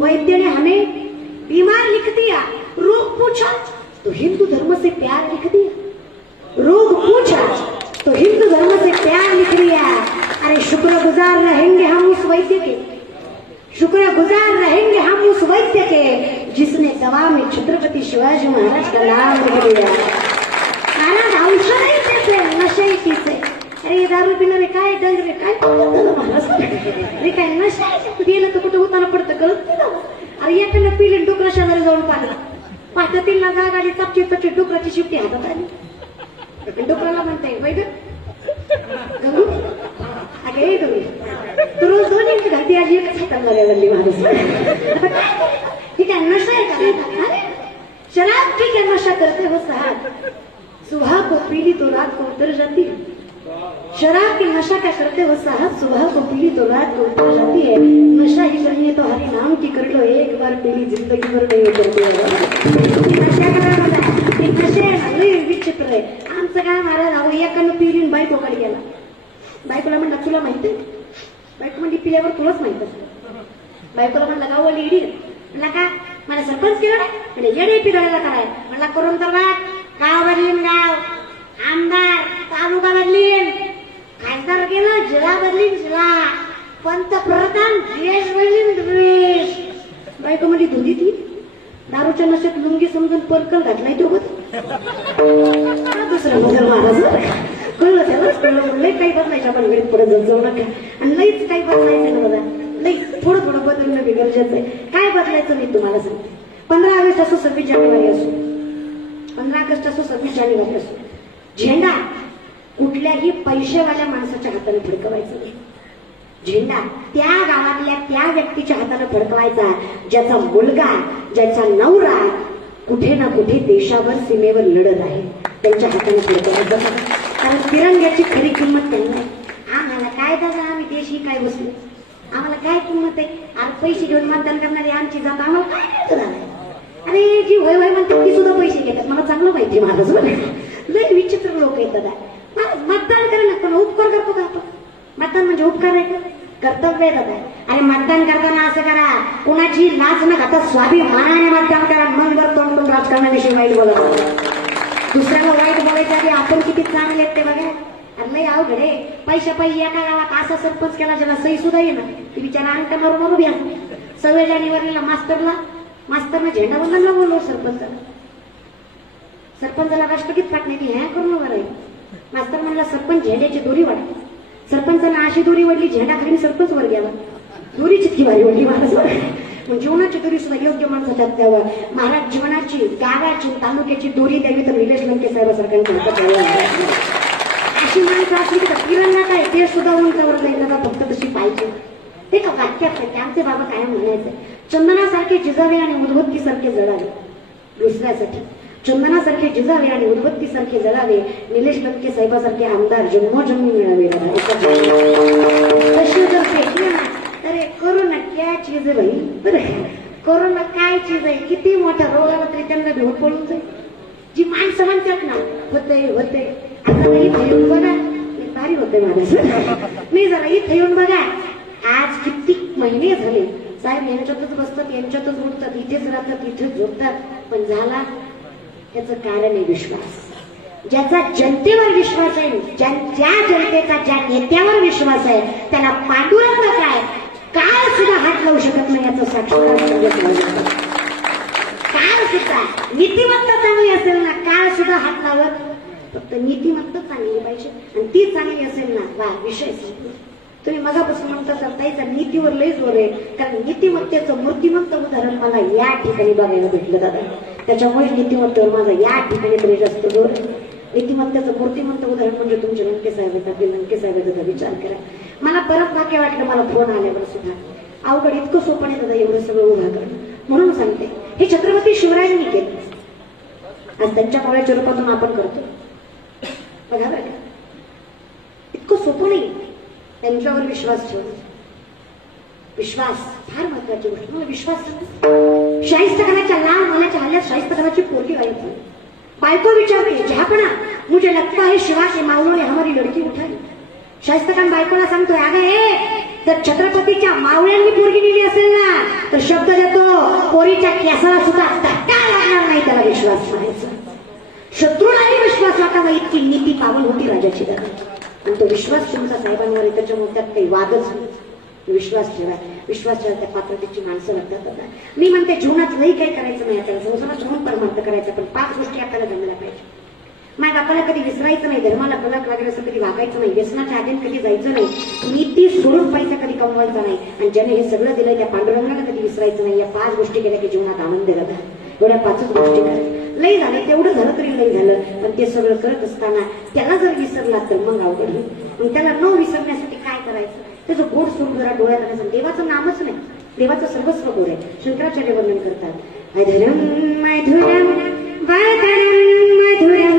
वैद्य ने हमें बीमार लिख दिया, रोग पूछा तो हिंदू धर्म से प्यार लिख दिया, रोग पूछा तो हिंदू धर्म से प्यार लिख दिया। अरे शुक्रगुजार रहेंगे हम उस वैद्य के, शुक्रगुजार रहेंगे हम उस वैद्य के जिसने दवा में छत्रपति शिवाजी महाराज का नाम लिख दिया। महाराज औषध ही देते, नशे पीते। अरे दारू पिणारे काय डंग रे, काय महाराज अरे काय नशा पिलं तर कुठं उताना पडतं कळत नाही. अरे एकानं पिले डुकरा शेजारी जाऊन पाहिलं, पाठतील ना गाडी चापची तपची डुकराची शिट्टी हातात आली. डुकराला म्हणताय वैद्य गंगू अगे तुम्ही तू रोज दोन्ही घालती, आज एकच हातात झाली महाराज. ठीक आहे नशा आहे का? शराब ठीक है नशा करते हो साहब, सुबह को पीली तो रात को उतर जाती है. शराब की नशा क्या करते हो साहब, सुबह को पीली तो रात को उतर जाती है. नशा ही करनी है तो हरि नाम की कर लो, एक बार पीली जिंदगी भर नहीं उतरती है. नशा करा नशे विचित्र आहे. आमचं काय महाराज अहो एकानं पिलीन बायकोकडे गेला, बायकोला म्हणला तुला माहिती, बायको म्हणजे पिल्यावर तुलाच माहित असतं. बायकोला म्हणला गाव लेडी म्हणला का मला सरपंच केलं म्हणजे येडे पिरवायला कराय म्हणला करून तर बघ, गाव बदलीन, गाव आमदार तालुका बदलीन, खासदार केलं जिल्हा बदलीन, जिल्हा पंतप्रधान देश बदलीन देश. बायको म्हणजे धुली ती दारूच्या नशेत लुंगी समजून परकल घातलाय तो दुसरा बदल महाराज कळलं त्यालाच कळलं. लई काही बदलायच्या पण वेळेत पुढे जाऊ नका आणि लईच काही बदलायचं ना बघा, लई थोडं थोडं बदलणं बी गरजेचं आहे. काय बदलायचं मी तुम्हाला सांगते. 15 ऑगस्ट असो, 26 जानेवारी असो, 15 ऑगस्ट असो, 26 जानेवारी असो, झेंडा कुठल्याही पैशावाल्या माणसाच्या हाताने फडकवायचा नाही. झेंडा त्या गावातल्या त्या व्यक्तीच्या हाताने फडकवायचा ज्याचा मुलगा, ज्याचा नवरा कुठे ना कुठे देशावर सीमेवर लढत आहे, त्यांच्या हाताने फडकवायचा. कारण तिरंग्याची खरी किंमत त्यांना आहे. आम्हाला काय दादा आम्ही देश ही काय बसलो, आम्हाला काय किंमत आहे. आज पैसे घेऊन मतदान करणारे आमची जात आम्हाला काय झालंय. अरे जी होय होय म्हणतात ती सुद्धा पैसे घेतात, मला चांगलं माहिती महाराज. लय विचित्र लोक येतात. मतदान करा पण उपकार करतो का आपण? मतदान म्हणजे उपकार आहे का? कर्तव्य आहे. अरे मतदान करताना असं करा, कुणाची लाच न खाता स्वाभिमानाने मतदान करा. मनभर तोंडून राजकारणाविषयी वाईट बोलत, दुसऱ्याला वाईट बोलायच्या आधी आपण किती चांगले आहेत ते बघा. अरे लय अवघड आहे. पैशा पायी एका गावात असा सरपंच केला ज्याला सही सुद्धा येणार ती बिचारा अंगठा मारू मारू द्या. 26 जानेवारीला मास्तरनं झेंडा वंदनला बोललो सरपंचाला राष्ट्रगीत काढण्याची ह्या करून बरं आहे. मास्तर म्हणला सरपंच झेंड्याची दोरी वाढ. सरपंचाला अशी दोरी वडली झेंडा खाली सरपंच वर गेला. दोरी चितकी भारी वडली महाराज. मग जीवनाची दोरी सुद्धा योग्य माणसाच्यात द्यावं. महाराज जीवनाची, गावाची, तालुक्याची दोरी द्यावी तर निलेश लंके साहेबांसारख्यांच्या अशी माणसं असली तर तिरंगा काय ते सुद्धा उंचावर जाईल का फक्त तशी पाहिजे. ते का वाक्यात नाही. आमचे बाबा कायम म्हणायचे चंदनासारखे जिजावे आणि उदबत्तीसारखे जळावे. दुसऱ्यासाठी चंदनासारखे जिजावे आणि उदबत्तीसारखे जळावे. निलेश लंके साहेबांसारखे आमदार जन्मोजन्मी मिळावे. तशी जर पेटली ना तर कोरोना क्या चीज आहे भाई. बरं कोरोना काय चीज आहे. किती मोठ्या रोगाला तरी त्यांना भेट पडून जाईल. जी माणसं म्हणतात ना होते आता इथे येऊन बघा भारी होते महाराज. मी जरा इथे येऊन बघा आज किती महिने झाले साहेब यांच्यातच बसतात, यांच्यातच उठतात, इथेच राहतात, इथेच झोपतात. पण झाला त्याचं कारण आहे विश्वास. ज्याचा जनतेवर विश्वास आहे, ज्या जनतेचा ज्या नेत्यावर विश्वास आहे त्याला पांडुरंग काय काळ सुद्धा हात लावू शकत नाही याचं साक्षीदार. काळ सुद्धा नीतिमत्ता चांगली असेल ना काळ सुद्धा हात लावत. फक्त नीतिमत्ता चांगली पाहिजे आणि ती चांगली असेल ना वा विषय. तुम्ही मगापासून म्हणता ताईचा नीतीवर लय जोर आहे. कारण नीतिमत्तेचं मूर्तिमंत उदाहरण मला या ठिकाणी बघायला भेटलं दादा. त्याच्यामुळे नीतिमत्तेवर माझा या ठिकाणी तरी जास्त जोर आहे. नीतिमत्तेचं मूर्तिमंत उदाहरण म्हणजे तुमचे लंके साहेब आहेत. आपले लंके साहेबांचा विचार करा. मला परत भाग्य वाटलं मला फोन आल्यावर सुद्धा. अवघड इतकं सोपं आहे दादा एवढं सगळं उभा करणं. म्हणून सांगते हे छत्रपती शिवरायांनी केलं. आज त्यांच्या काळाच्या रूपातून आपण करतो बघा बरं का. इतकं सोपं नाही. त्यांच्यावर विश्वास ठेव. विश्वास फार महत्वाची गोष्ट. मला विश्वास शाहिस्तखानाच्या लाल मानाच्या हल्ल्यात शाहिस्तखानाची पोरगी गायब झाली. बायको विचारते जहापणा मुझे लगता है शिवा के मावलों ने हमारी लड़की उठाई. शाहिस्तखान बायकोला सांगतोय अगं जर छत्रपतीच्या मावळ्यांनी पोरगी नेली असेल ना तर शब्द देतो पोरीच्या केसाला सुद्धा धक्का लागणार नाही त्याला विश्वास ठेवायचा. शत्रूलाही विश्वास वाटावा इतकी नीती पावन होती राजाची दादा. आणि तो विश्वास तुमचा साहेबांवर आहे त्याच्यामुळे त्यात काही वादच नाही. विश्वास ठेवा त्या पात्रतेची माणसं लागतात. मी म्हणते जीवनात लई काही करायचं नाही आपल्याला संसारात राहून परमार्थ करायचा पण 5 गोष्टी आपल्याला जमल्या पाहिजे. माझ्या बापाला कधी विसरायचं नाही, धर्माला कलंक लागेल असं कधी वागायचं नाही, व्यसनाच्या आधीन कधी जायचं नाही, नीती सोडून पैसा कधी कमवायचा नाही आणि ज्याने हे सगळं दिलंय त्या पांडुरंगाला कधी विसरायचं नाही. या 5 गोष्टी केल्या की जीवनात आनंद राहतात. एवढ्या 5च गोष्टी करायच्या. लई झाले तेवढं झालं तरी लई झालं पण ते सगळं करत असताना त्याला जर विसरला तर मग अवघड होईल. मग त्याला न विसरण्यासाठी काय करायचं त्याचं गोड सोडून जरा डोळ्यात आणायचं. देवाचं नामच नाही, देवाचं सर्वस्व गोड आहे. शंकराचार्य वर्णन करतात अधरम मधुरम वादरम मधुरम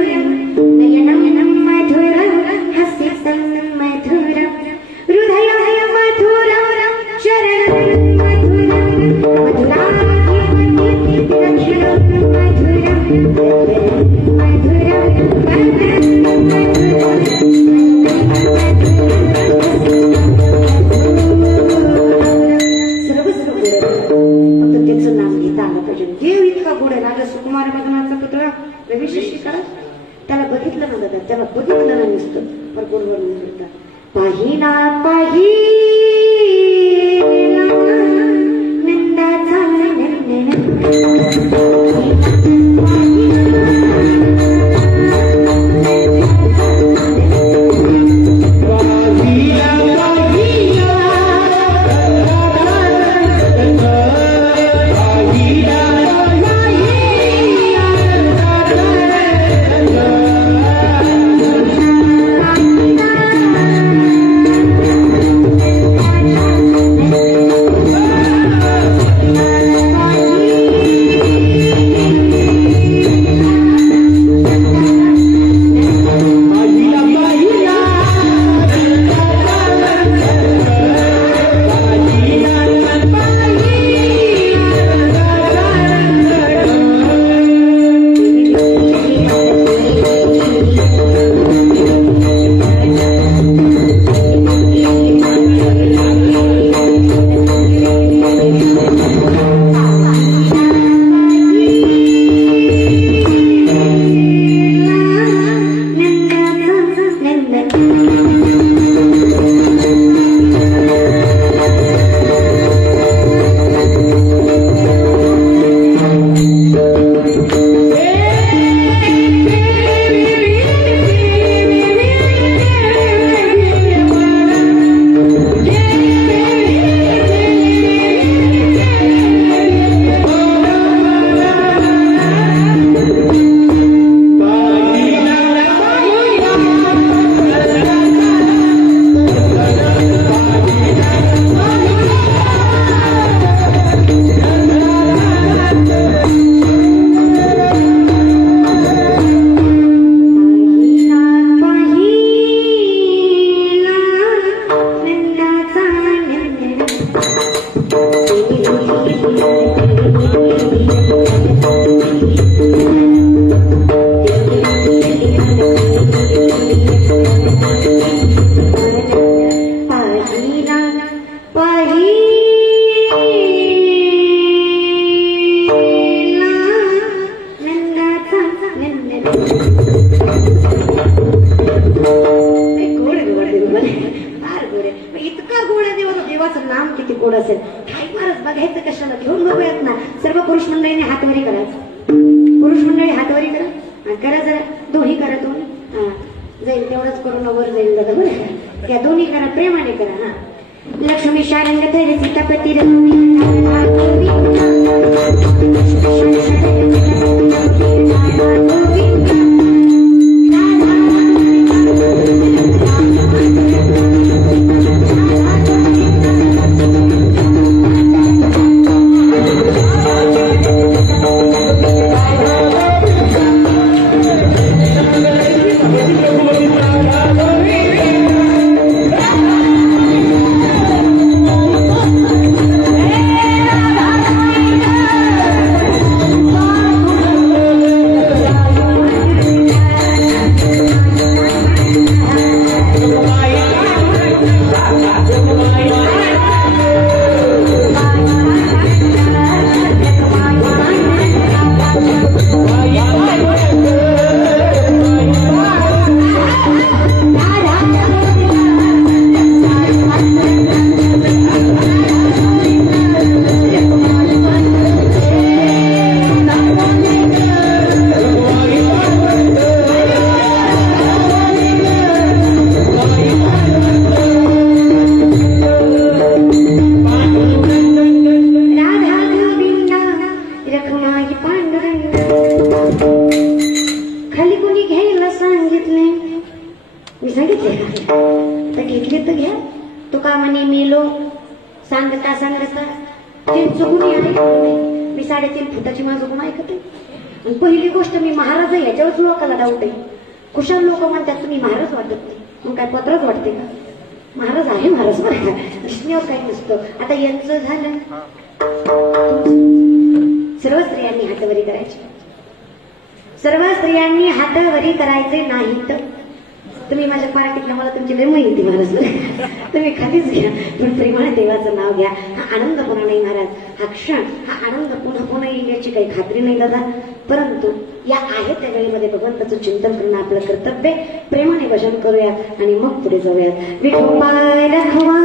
नयनम मधुरम हसितं मधुरम हृदयं मधुरम शरणं मधुरं मधुराधिपतिं दक्षिणं सुकुमार मदनाचा पुत्र रविशेषिका त्याला बघितलं ना दादा, त्याला बघितलं ना नुसतं भरपूर वर्णन करतात. पाहिला पाहिला नंदाचा देवाचं नाम किती गोड असेल. काय फारच बघायचं कशाला, घेऊन बघूयात ना. सर्व पुरुष मंडळीने हातवरी करायचं. पुरुष मंडळी हातवरी करा, करा जरा, दोन्ही करा, दोन्ही. हा जाईल तेवढंच करून वर जाईल दादा बरं. त्या दोन्ही करा, प्रेमाने करा. हा लक्ष्मी शारंग धैर्य सीतापती Hey! तर घेतली तर घ्या. तो का म्हणे मेलो सांगता सांगता ते चुकून आहे. मी 3.5 फुटाची माझं गुण ऐकते. आणि पहिली गोष्ट मी महाराज आहे याच्यावरच लोकांना डाऊट आहे. कुशाल लोक म्हणतात तुम्ही महाराज वाटत नाही. मग काय पत्रच वाटते का? महाराज आहे महाराज बरं. कृष्णावर काही नसतं. आता यांचं झालं. सर्व स्त्रियांनी हातवरी करायची. सर्व स्त्रियांनी हातवरी करायचे नाही. तर तुम्ही माझ्या पाराटीतल्या मला तुमची लय माहिती महाराज. तुम्ही खालीच घ्या पण प्रेमाने देवाचं नाव घ्या. हा आनंद पुन्हा नाही महाराज. हा क्षण हा आनंद पुन्हा पुन्हा येईल याची काही खात्री नाही दादा. परंतु या आहे त्या वेळेमध्ये भगवंताचं चिंतन करणं आपलं कर्तव्य. प्रेमाने भजन करूया आणि मग पुढे जाऊयात. विठोबाय रखवा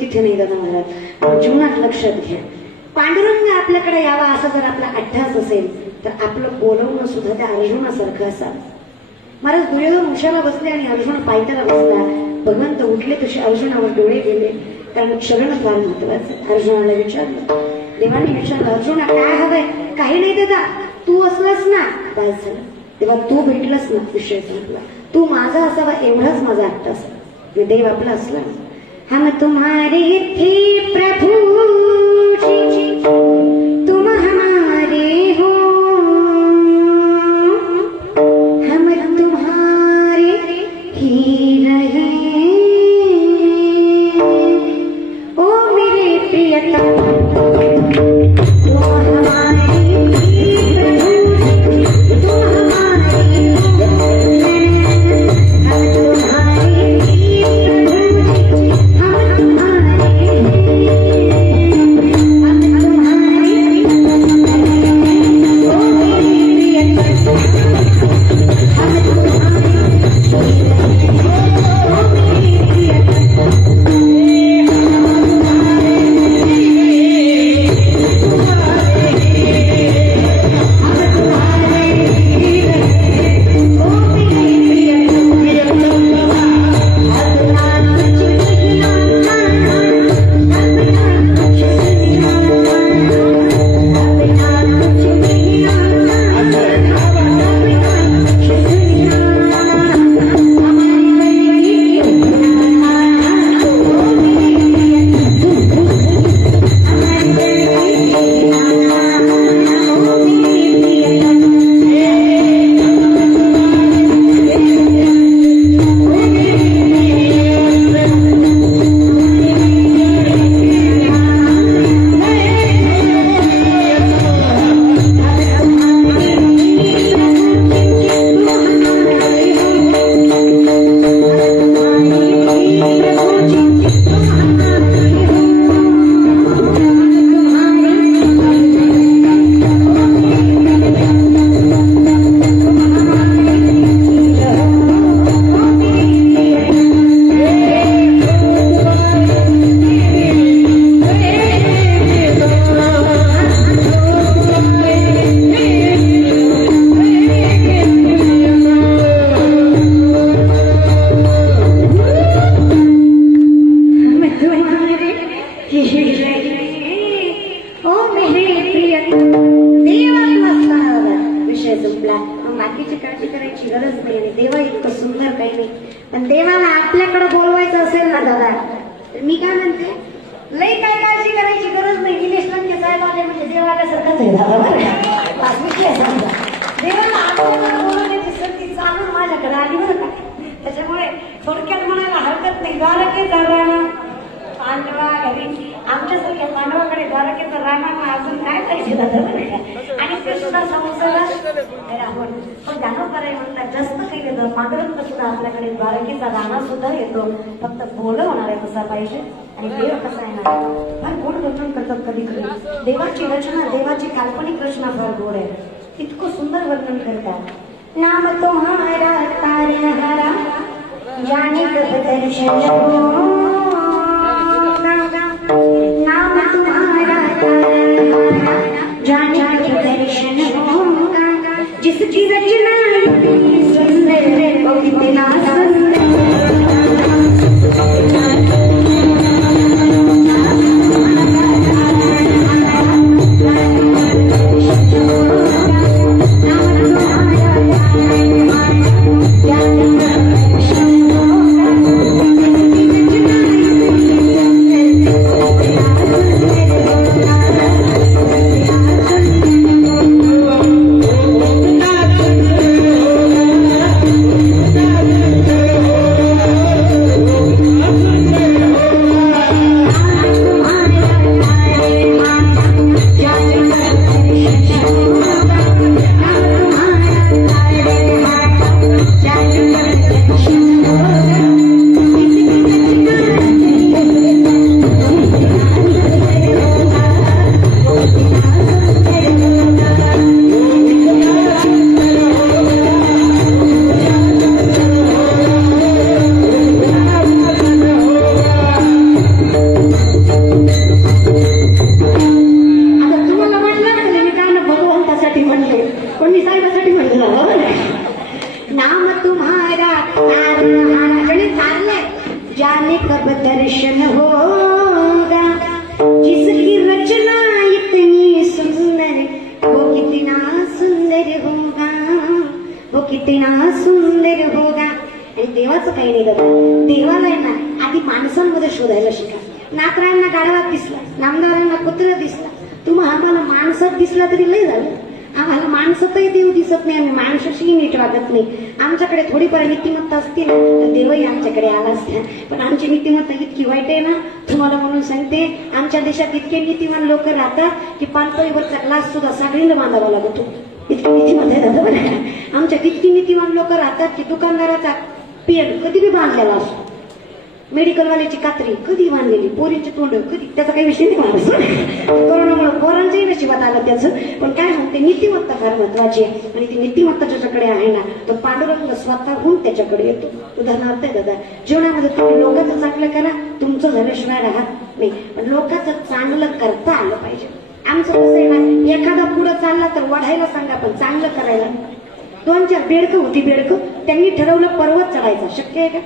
तिथे नाही दादा महाराज. जीवनात लक्षात घ्या, पांडुरंग आपल्याकडे यावा असा जर आपला अट्ठास असेल तर आपलं बोलवणं सुद्धा त्या अर्जुनासारखं असावं. महाराज दुर्योधन उशाला बसले आणि अर्जुन पायथ्याला बसला. भगवंत उठले तसे अर्जुनावर डोळे गेले, कारण शरण फार महत्वाचं. अर्जुनाला विचारलं, देवाने विचारलं, अर्जुना काय हवंय? काही नाही दादा, तू असलास ना बस झालं. तेव्हा तू भेटलास ना विषय संपला. तू माझा असावा एवढाच माझा अट्टास. देव आपला असला. हम तुम्हारे थे प्रभु तुम हमारे हो, हम तुम्हारे ही रहे. ओ मेरे प्रियतम पण देवाला आपल्याकडे बोलवायचं असेल ना दादा, तर मी काय म्हणते, लई काय काळजी करायची गरज नाही. निलेश लंके साहेब आले म्हणजे देवाल्यासारखंच आहे दादा, बरं का? आज विषय समजा देवाला आपल्याला बोलवण्याची संधी चालून माझ्याकडे आली बरं का. त्याच्यामुळे थोडक्यात म्हणायला हरकत नाही, द्वारकेचा राणा पांडवा घरी, आमच्यासारख्या पांडवाकडे द्वारकेचा राणा अजून काय पाहिजे दादा, बरं का? आणि कृष्णा संसारात रावण पण दानवकाराय म्हणतात जास्त काही देतं. पांडुरंग सुद्धा आपल्याकडे द्वारकेचा राणा सुद्धा येतो, फक्त बोलवणार आहे कसा पाहिजे. आणि देव कसा आहे ना, फार गोड वर्णन करतात कधी कधी. देवाची रचना, देवाची काल्पनिक रचना फार गोड आहे, इतकं सुंदर वर्णन करतात. नाम तुम्हारा तारनहारा जाने कब दर्शन हो, नाम तुम्हारा तारनहारा जाने कब दर्शन होगा, जिसकी रचना इतनी सुंदर वो कितना सुंदर. आमच्याकडे थोडीफार नीतिमत्ता असती ना तर देवही आमच्याकडे आला असत्या, पण आमची नीतिमत्ता इतकी वाईट आहे ना, तुम्हाला म्हणून सांगते. आमच्या देशात इतके नीतिमान लोक राहतात की पाणपोईवरचा ग्लास सुद्धा साखळीला बांधावा लागतो, इतकी नीतिमत्ता आहे दादा, बरं का? आमच्या किती नीतिमान लोक राहतात की दुकानदाराचा पेन कधी बी बांधलेला असतो, मेडिकलवाल्याची कात्री कधी बांधलेली, पोरींची तोंड कधी, त्याचा काही विषय नाही मला. कोरोनामुळे पोरांच्याही नशिबात आलं त्याचं, पण काय म्हणते, नीतिमत्ता फार महत्वाची आहे. आणि ती नीतिमत्ता ज्याच्याकडे आहे ना, तो पांडुरंग स्वतःहून त्याच्याकडे येतो. उदाहरणार्थ आहे दादा, जीवनामध्ये तुम्ही लोकांचं चांगलं करा, तुमचं झाल्याशिवाय राहत नाही, पण लोकांचं चांगलं करता आलं पाहिजे. आमचं कसं आहे ना, एखादा पुढं चालला तर वाढायला सांगा, पण चांगलं करायला. 2-4 बेडकं होती, बेडकं त्यांनी ठरवलं पर्वत चढायचा. शक्य आहे का?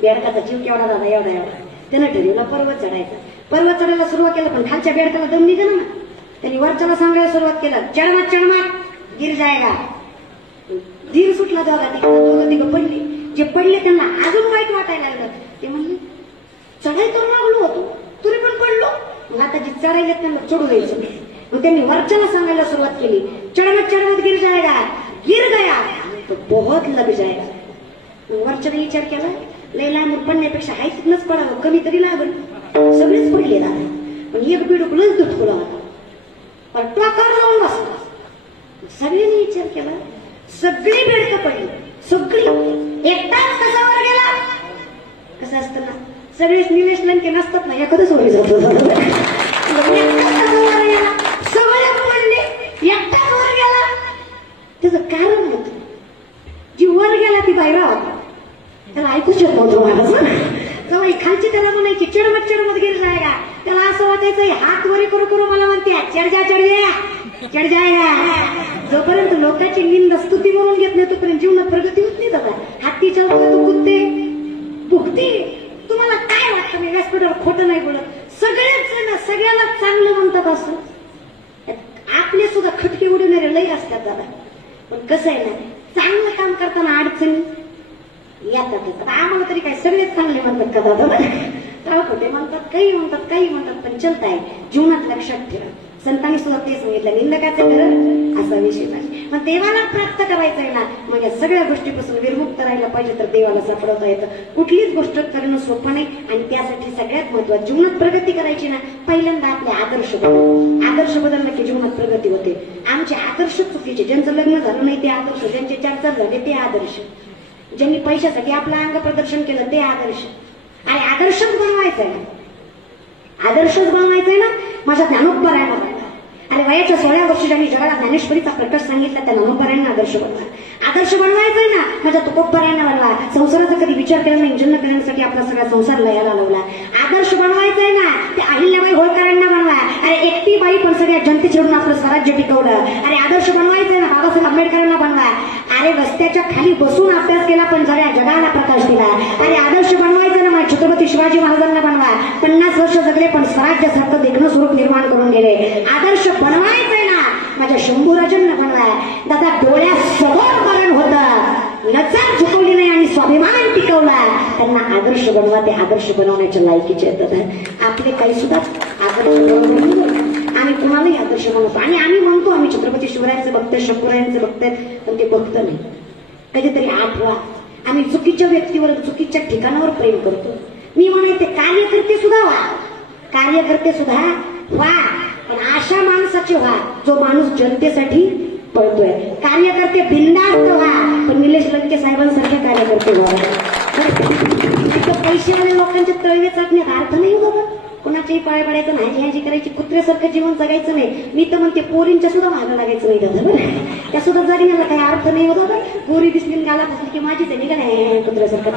बेडकाचा जीव केवढा दादा, एवढा एवढा. त्यानं ठरवलं पर्वत चढायचा. पर्वत चढायला सुरुवात केलं, पण खालच्या बेडकाला दम निघाला ना, त्यांनी वरच्याला सांगायला सुरुवात केलं, चढमत चढमत गिर जायगा. धीर सुटला दोघा तिघं पडली. जे पडले त्यांना अजून वाईट वाटायला लागलं. ते म्हणले चढाई करून लागलो होतो, तरी पण पडलो. मग आता जे चढायला त्यांना चढू द्यायचं. मग त्यांनी वरच्याला सांगायला सुरुवात केली, चढमत चढमत गिर जायगा, गिर गया तो बहुत लग जायगा. वरच्याने विचार केला, लय लांब पडण्यापेक्षा हाय तिथनच पडावं, कमी तरी लागल. सगळेच पडले दादा, पण एक बेडूक लस दुधकुला होता, टोकावर जाऊन बसला. सगळ्यांनी विचार केला, सगळी बेडकं पडली, सगळी. एकटाच कसावर गेला. कसं असतं ना, सगळेच निलेश लंके नसतात ना, एखादंच वर जातो. सगळे पडले, एकटाच वर गेला. त्याचं कारण होतं, जी वर गेला ती बाहेर होता, त्याला ऐकूच येत नव्हतं महाराज. जवळ खालची त्याला म्हणायची चढमत चढमत गिर जायगा. त्याला असं वाटायचं हात वरी करू करू मला म्हणते चढ जायगा. जोपर्यंत लोकांची निंद स्तुती म्हणून घेत नाही तोपर्यंत जीवनात प्रगती होत नाही दादा. हाती चालतो तो कुत्ते भुकते. तुम्हाला काय वाटतं, मी व्यासपीठावर खोटं नाही बोलत. सगळेच सगळ्याला चांगलं म्हणतात असं. आपले सुद्धा खटके उडवणारे लई असतात दादा. पण कसं आहे ना, चांगलं काम करताना अडचणी येतात. आम्हाला तरी काय सगळेच चांगले म्हणतात का दादा? तर खोटे म्हणतात, काही म्हणतात, काही म्हणतात, पण चलताय. जीवनात लक्षात ठेवा, संतांनी सुद्धा ते सांगितलं, निंदकाचं घर असा विषय नाही. मग देवाला प्राप्त करायचंय ना, म्हणजे सगळ्या गोष्टीपासून विरमुक्त राहायला पाहिजे, तर देवाला सापडवता येतं. कुठलीच गोष्ट करणं सोपं नाही. आणि त्यासाठी सगळ्यात महत्वाचं, जीवनात प्रगती करायची ना, पहिल्यांदा आपले आदर्श बदल. आदर्श बदलला की जीवनात प्रगती होते. आमचे आदर्श चुकीचे, ज्यांचं लग्न झालं नाही ते आदर्श, ज्यांचे 4 झाले ते आदर्श, ज्यांनी पैशासाठी आपलं अंग प्रदर्शन केलं ते आदर्श. आणि आदर्शच बनवायचंय ना, आदर्शच बनवायचंय ना. माझा ज्ञानोबरायांना बनवा. आणि वयाच्या 16 वर्षी ज्यांनी जगाला ज्ञानेश्वरीचा प्रकाश सांगितला त्या ज्ञानोबरायांना आदर्श बनवा. आदर्श बनवायचंय ना, माझ्या तुकोबरायांना बनवा. संसाराचा कधी विचार केला नाही, जन्म करण्यासाठी आपला सगळा संसार लयाला लावला. आदर्श बनवायचंय ना, ते अहिल्याबाई होळकरांना बनवा. अरे एकटी बाई पण सगळ्या जनते छेडून आपलं स्वराज्य टिकवलं. अरे आदर्श बनवायचंय ना, बाबासाहेब आंबेडकरांना बनवा. अरे रस्त्याच्या खाली बसून अभ्यास केला पण सगळ्या जगाला प्रकाश दिला. अरे आदर्श बनवायचं ना, माझ्या छत्रपती शिवाजी महाराजांना बनवा. 50 वर्ष जगले पण स्वराज्यासारखं देखणं स्वरूप निर्माण करून गेले. आदर्श बनवायचंय ना, माझ्या शंभूराजांना बनवा. दादा डोळ्यासमोर मरण होतं, लज्जा झुकवली नाही आणि स्वाभिमान टिकवला. त्यांना आदर्श बनवा. ते आदर्श बनवण्याच्या लायकीचे येतात. आपले काही सुद्धा आदर्श बनवून आम्ही कुणालाही आदर्श बनवतो. आणि आम्ही म्हणतो आम्ही छत्रपती शिवरायांचे बघतोय, शंभूरायांचे बघतायत, पण ते बघत नाही. कधीतरी आठवा, आम्ही चुकीच्या व्यक्तीवर, चुकीच्या ठिकाणावर प्रेम करतो. मी म्हणते कार्यकर्ते सुद्धा व्हा, कार्यकर्ते सुद्धा व्हा, पण अशा माणसाचे व्हा जो माणूस जनतेसाठी पळतोय. कार्यकर्ते बिनधास्त व्हा, पण निलेश लंके साहेबांसारखे कार्यकर्ते व्हा. पैसेवाल्या लोकांच्या तळवे चाटण्यात अर्थ नाही बाबा. कुणाच्याही पाय पडायचं नाही, ह्याची करायची, कुत्र्यासारखं जीवन जगायचं नाही. मी तर म्हणते पोरींच्या सुद्धा मागं लागायचं नाही दादा. बरं त्या सुद्धा जगण्याला काही अर्थ नाही होता. पोरी दिसली गाला बसली की माझीच आहे, निघाला कुत्र्यासारखं,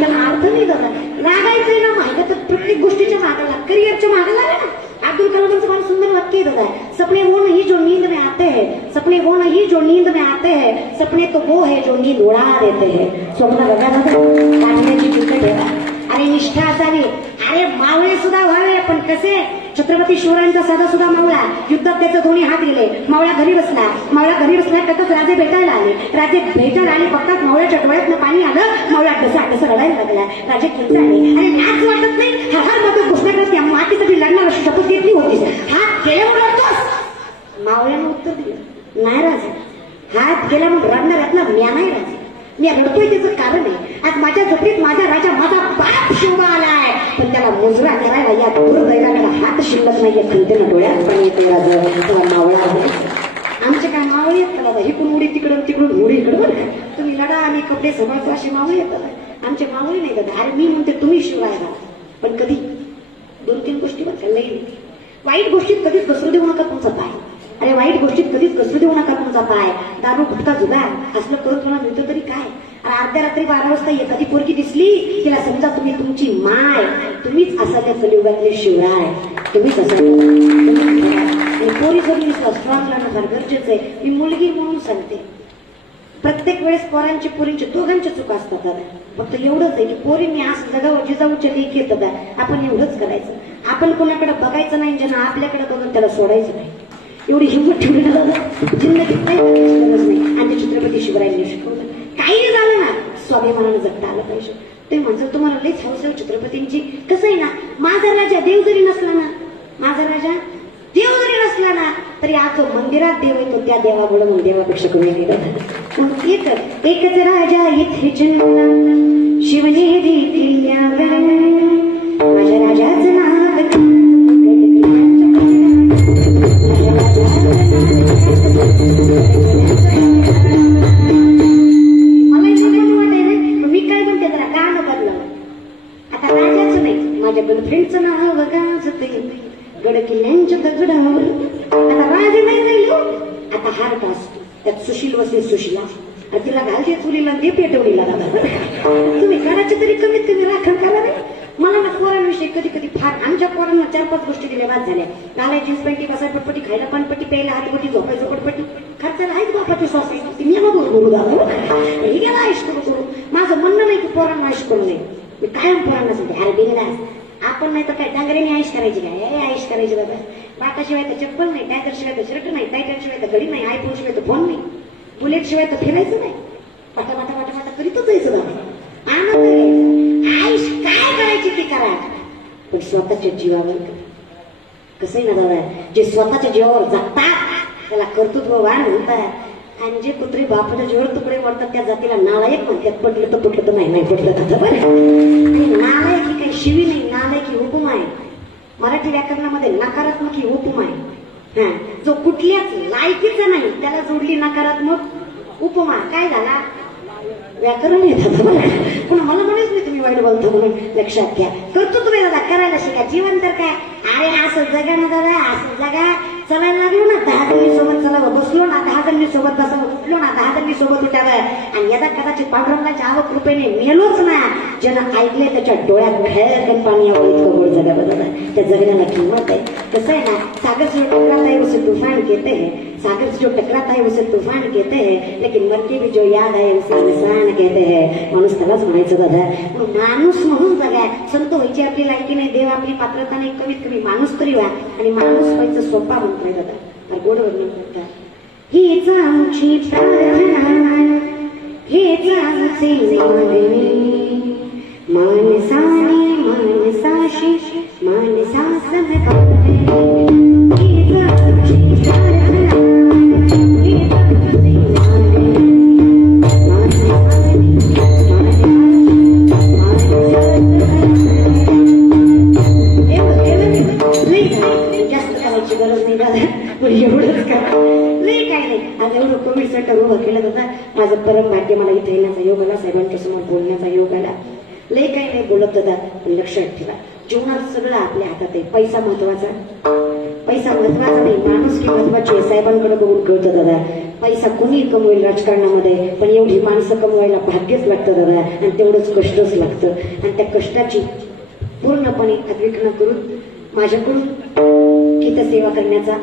त्याला अर्थ नाही दादा. लागायचंय ना मागं, तर प्रत्येक गोष्टीच्या मागं लाग, करिअरच्या मागं लागा ना. अब्दुल कलामांचं फार सुंदर वाक्य आहे दादा, सपने वो नहीं जो नींद में आते हैं, सपने वो नहीं जो नींद में आते हैं, सपने तो वो है जो नींद उड़ा देते हैं. स्वप्न बघा दादा, काढण्याची चिंता ठेवा. अरे निष्ठा असावी. अरे मावळे सुद्धा व्हावे, पण कसे? छत्रपती शिवरायांचा साधा सुद्धा मावळा, युद्धात त्याचे दोन्ही हात गेले. मावळा घरी बसला, मावळा घरी बसला त्यातच राजे भेटायला आले. राजे भेटायला आले, फक्त मावळ्याच्या डोळ्यातनं पाणी आलं. मावळा डसा रडायला लागला. राजे खिंचाळले. आणि लाज वाटत नाही? हर मध्ये घोषणा करते, मातीसाठी लढणार अशी शपथ घेतली होती. हात गेल्यावर रडतोस? मावळ्यानं उत्तर दिलं, नाही राजा, हात गेला म्हणून रडणार आहेत ना, म्या नाही राजा, मी रडतोय त्याचं कारण आहे. आज माझ्या झोपडीत माझा राजा, माझा बाप शिवबा आलाय, पण त्याला मुजरा करायला या दुर्दैवाला हात शिल्लक नाहीये. खंतेनं डोळ्यात पाणी येते राजा, तेव्हा मावळा आहे. आमचे काय मावळे येत का? इकडून उडी तिकडून, तिकडून उडी इकडं. बरं का, तुम्ही लढा आणि कपडे सांभाळतो असे मावळे येतात. आमचे मावळे नाही दादा. अरे मी म्हणते तुम्ही शिवराय राहा, पण कधी 2-3 गोष्टी बघा, लई वाईट गोष्टीत कधीच घसरू देऊ नका तुमचा पाय. अरे वाईट गोष्टीत कधीच घसरू देऊ नका तुमचा पाय. दारू गुटखा जुगार असलं करत म्हणा मिळतं तरी काय. अरे अर्ध्या रात्री 12 वाजता एखादी पोरगी दिसली, तिला समजा तुम्ही तुमची माय, तुम्हीच असाल्या कलियुगातले शिवराय, तुम्हीच असाल. आणि पोरी जरी स्ट्रॉंग राहणं फार गरजेचं आहे. मी मुलगी म्हणून सांगते, प्रत्येक वेळेस पोरांची पोरींची दोघांची चूक असतात. फक्त एवढंच आहे की पोरींनी असं जगावं, जिजाऊच्या लेख येतं का, आपण एवढंच करायचं. आपण कोणाकडे बघायचं नाही, ज्यांना आपल्याकडे बघून त्याला सोडायचं नाही. एवढी हिंमत ठेवली ना दादा, जिंदगीत नाही गरज नाही. आणि ते छत्रपती शिवरायांनी शिकवलं. काही झालं ना, स्वाभिमानानं जगता आलं पाहिजे. ते म्हणतात तुम्हाला लईच हौस आहे छत्रपतींची. कसं आहे ना, माझा राजा देव जरी नसला ना, माझा राजा देव जरी नसला ना, तरी आज जो मंदिरात देव येतो त्या देवाकडे मग देवापेक्षा कमी गेलं. मग एकच राजा इथे जन्मला, शिवने दिल्या माझ्या राजाचं नाव. मी काय म्हणते जरा गाणं बदलवलं. आता राजाचं नाही, माझ्या गर्लफ्रेंडचं नाव गाजते गड किल्ल्यांच्या दगडावर. आता राजे नाही राहिलो, आता हार्ट असतो त्यात सुशील वसे सुशीला, तिला घालते चुलीला ते पेटवलीला. तुम्ही करायचे तरी कमीत कमी राखण करा. मला ना पोरांविषयी कधी कधी फार, आमच्या पोरांना 4-5 गोष्टी दिल्या बाद झाल्या. घालाय जीन्स पॅन्टी, बसाय पटपटी, खायला पानपट्टी, प्यायला हातपट्टी, झोपाय झोपडपट्टी, खर्चाला आहेच बापाची स्वासी. मी मग बोलू दादा हे गेला आयुष करू. माझं म्हणणं नाही की पोरांना आयुष करू नये. मी कायम पोरांना सांगते, अरे बिनधास्त आपण नाही तर काय डांगऱ्याने आयुष करायची काय, आयुष करायची दादा. बाटाशिवाय तर चप्पल नाही, टायगर शिवाय तर शर्ट नाही, टायगर शिवाय तर घडी नाही, आयफोन शिवाय तर फोन नाही, बुलेट शिवाय तर फिरायचं नाही, वाटा वाटा वाटा वाटा करीतच जायचं दादा. करा, पण स्वतःच्या जीवावर करा. कसंही ना दादा, जे स्वतःच्या जीवावर जगतात त्याला कर्तृत्ववान म्हणतात, आणि जे कुत्रे बापाच्या जीवावर तुकडे पडतात त्या जातीला नालायक म्हणतात. पटलं तर पटलं तर नाही पटलं तर बरं. नालायक ही काही शिवी नाही, नालायक ही उपमा आहे. मराठी व्याकरणामध्ये नकारात्मक ही उपमा आहे. हा, जो कुठल्याच लायकीचा नाही त्याला जोडली नकारात्मक उपमा. काय झाला, व्याकरण येतात बघा, पण मला म्हणत नाही तुम्ही वाईट बोलता म्हणून. लक्षात घ्या, कर्तृत्व दादा करायला शिका. जीवन तर काय, अरे असं जगा ना दादा, असं जगा. चलायला लागलो ना 10 जणी सोबत चलावं, बसलो ना 10 जणी सोबत बसावं, उठलो ना 10 जणी सोबत उठावं. आणि यदा कदाचित पांडुरंगाच्या आवक कृपेने मेलोच ना, ज्यानं ऐकले त्याच्या डोळ्यात खेळकन पाणी यावं इतकं गोड जगावं दादा. त्या जगण्याला किंमत आहे. कसं आहे ना, सागर से टकराता है उसे तूफान कहते हैं, सागर से जो टकराता है उसे तूफान कहते हैं, लेकिन मन की भी जो याद आहे उसे इंसान कहते हैं. माणूस त्यालाच म्हणायचं दादा. माणूस म्हणून जगा. संत व्हायची आपली लायकी नाही, देव आपली पात्रता नाही, कमीत कमी माणूस तरी व्हा. आणि माणूस व्हायचं सोपा म्हणतोय दादा, गोड वर्णन करतात. हीच आमची प्रार्थना, हेच आमचे मागणे, मानसाने मानसाशी मानसा समकावणे. हीच आमची प्रार्थना, हेच आमचे मागणे, मानसाने जास्त करायची गरज नाही दादा, एवढंच करा. नाही काय नाही. आज एवढं कोविड सेंटर उभं केलं दादा, माझं परम भाग्य. मला इथे येण्याचा योग आला, साहेबांच्या समोर बोलण्याचा योग आला. लय काही नाही बोलत दादा, पण लक्षात ठेवा, जीवनात सगळं आपल्या हातात आहे. पैसा महत्वाचा, पैसा महत्वाचा नाही, माणूस की महत्वाची आहे. साहेबांकडे बघून कळतं दादा. पैसा कुणी कमवेल राजकारणामध्ये, पण एवढी माणसं कमवायला भाग्यच लागतं दादा, आणि तेवढंच कष्टच लागतं. आणि त्या कष्टाची पूर्णपणे अद्विग्न करून माझ्याकडून गीत सेवा करण्याचा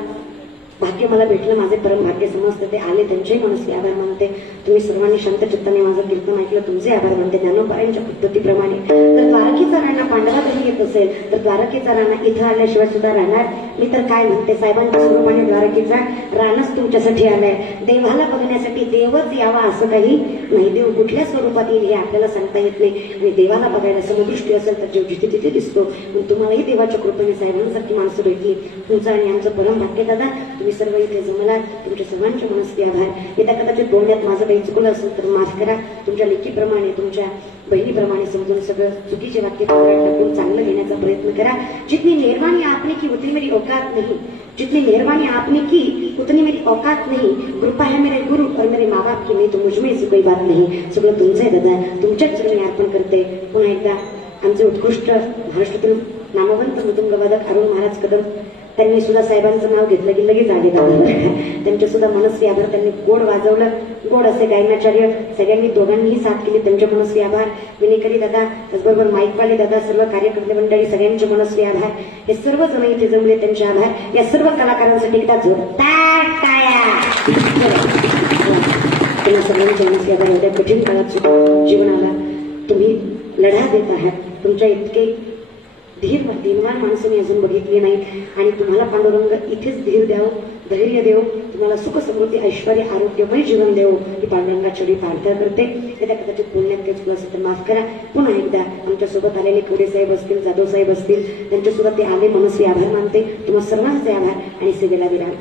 भाग्य मला भेटलं. माझे परम भाग्य समजतं. ते आले त्यांचेही मनस्वी आभार मानते. तुम्ही सर्वांनी शांत चित्ताने माझं कीर्तन ऐकलं, तुमचे आभार मानते. ज्ञानोबाईंच्या पद्धतीप्रमाणे जर द्वारकेचा राणा पांडवातही येत असेल तर द्वारकेचा राणा इथं आल्याशिवाय सुद्धा राहणार. मी तर काय म्हणते, साहेबांच्या स्वरूपाने द्वारकेचा राणच तुमच्यासाठी आलाय. देवाला बघण्यासाठी देवच यावा असं काही नाही. देव कुठल्या स्वरूपात येईल हे आपल्याला सांगता येत नाही. आणि देवाला बघायला समदृष्टी असेल तर देव जिथे तिथे दिसतो. पण तुम्हालाही देवाच्या कृपेने साहेबांसारखी माणसं भेटली. तुमचं आणि आमचं परम भाग्य दादा. तुम्ही सर्व इथे जमला, तुमच्या सर्वांचे मनस्वी आभार. येत्या कदाचित बोलण्यात माझं काही चुकलं असेल तर माफ करा. तुमच्या लेखीप्रमाणे, तुमच्या बहिणीप्रमाणे समजून सगळं चुकीचे वाक्य टाकून चांगलं घेण्याचा प्रयत्न करा. जितनी मेहरबानी आपने की उतनी मेरी औकात नहीं, जितनी मेहरबानी आपने की उतनी मेरी औकात नहीं. कृपा है मेरे गुरु और मेरे माँ बाप की, नहीं तो मुझमें ऐसी कोई बात नहीं. सगळं तुमचं आहे दादा, तुमच्याच चरणी अर्पण करते. पुन्हा एकदा आमचे उत्कृष्ट महाराष्ट्रातील नामवंत मृदुंगवादक अरुण महाराज कदम, त्यांनी सुद्धा साहेबांचं नाव घेतलं की लगेच आले दादा. त्यांचे सुद्धा मनस्वी आभार. त्यांनी गोड वाजवलं, गोड असे गायनाचार्य सगळ्यांनी दोघांनीही साथ केली, त्यांचे मनस्वी आभार. विनेकरी दादा, त्याचबरोबर माईकवाले दादा, सर्व कार्यकर्ते मंडळी सगळ्यांचे मनस्वी आभार. हे सर्व जण इथे जमले, त्यांचे आभार. या सर्व कलाकारांसाठी एकदा जोरदार टाळ्या. त्यांना सर्वांचे मनस्वी आभार. एवढ्या कठीण काळात जीवनाला तुम्ही लढा देत आहात. तुमच्या इतके धीरवान माणसं मी अजून बघितली नाही. आणि तुम्हाला पांडुरंग इथेच धीर द्यावं, धैर्य देव, तुम्हाला सुख समृद्धी ऐश्वर आरोग्यमय जीवन देव ही पांडुरंगाची प्रार्थना करते. त्या कदाचित बोलण्यात काही चुकलं असेल तर माफ करा. पुन्हा एकदा आमच्यासोबत आलेले कोडे साहेब असतील, जाधव साहेब असतील, त्यांच्या सुद्धा ते आले, मनस्वी आभार मानते. तुम्हाला सर्वांचे आभार आणि सेवेला विराम.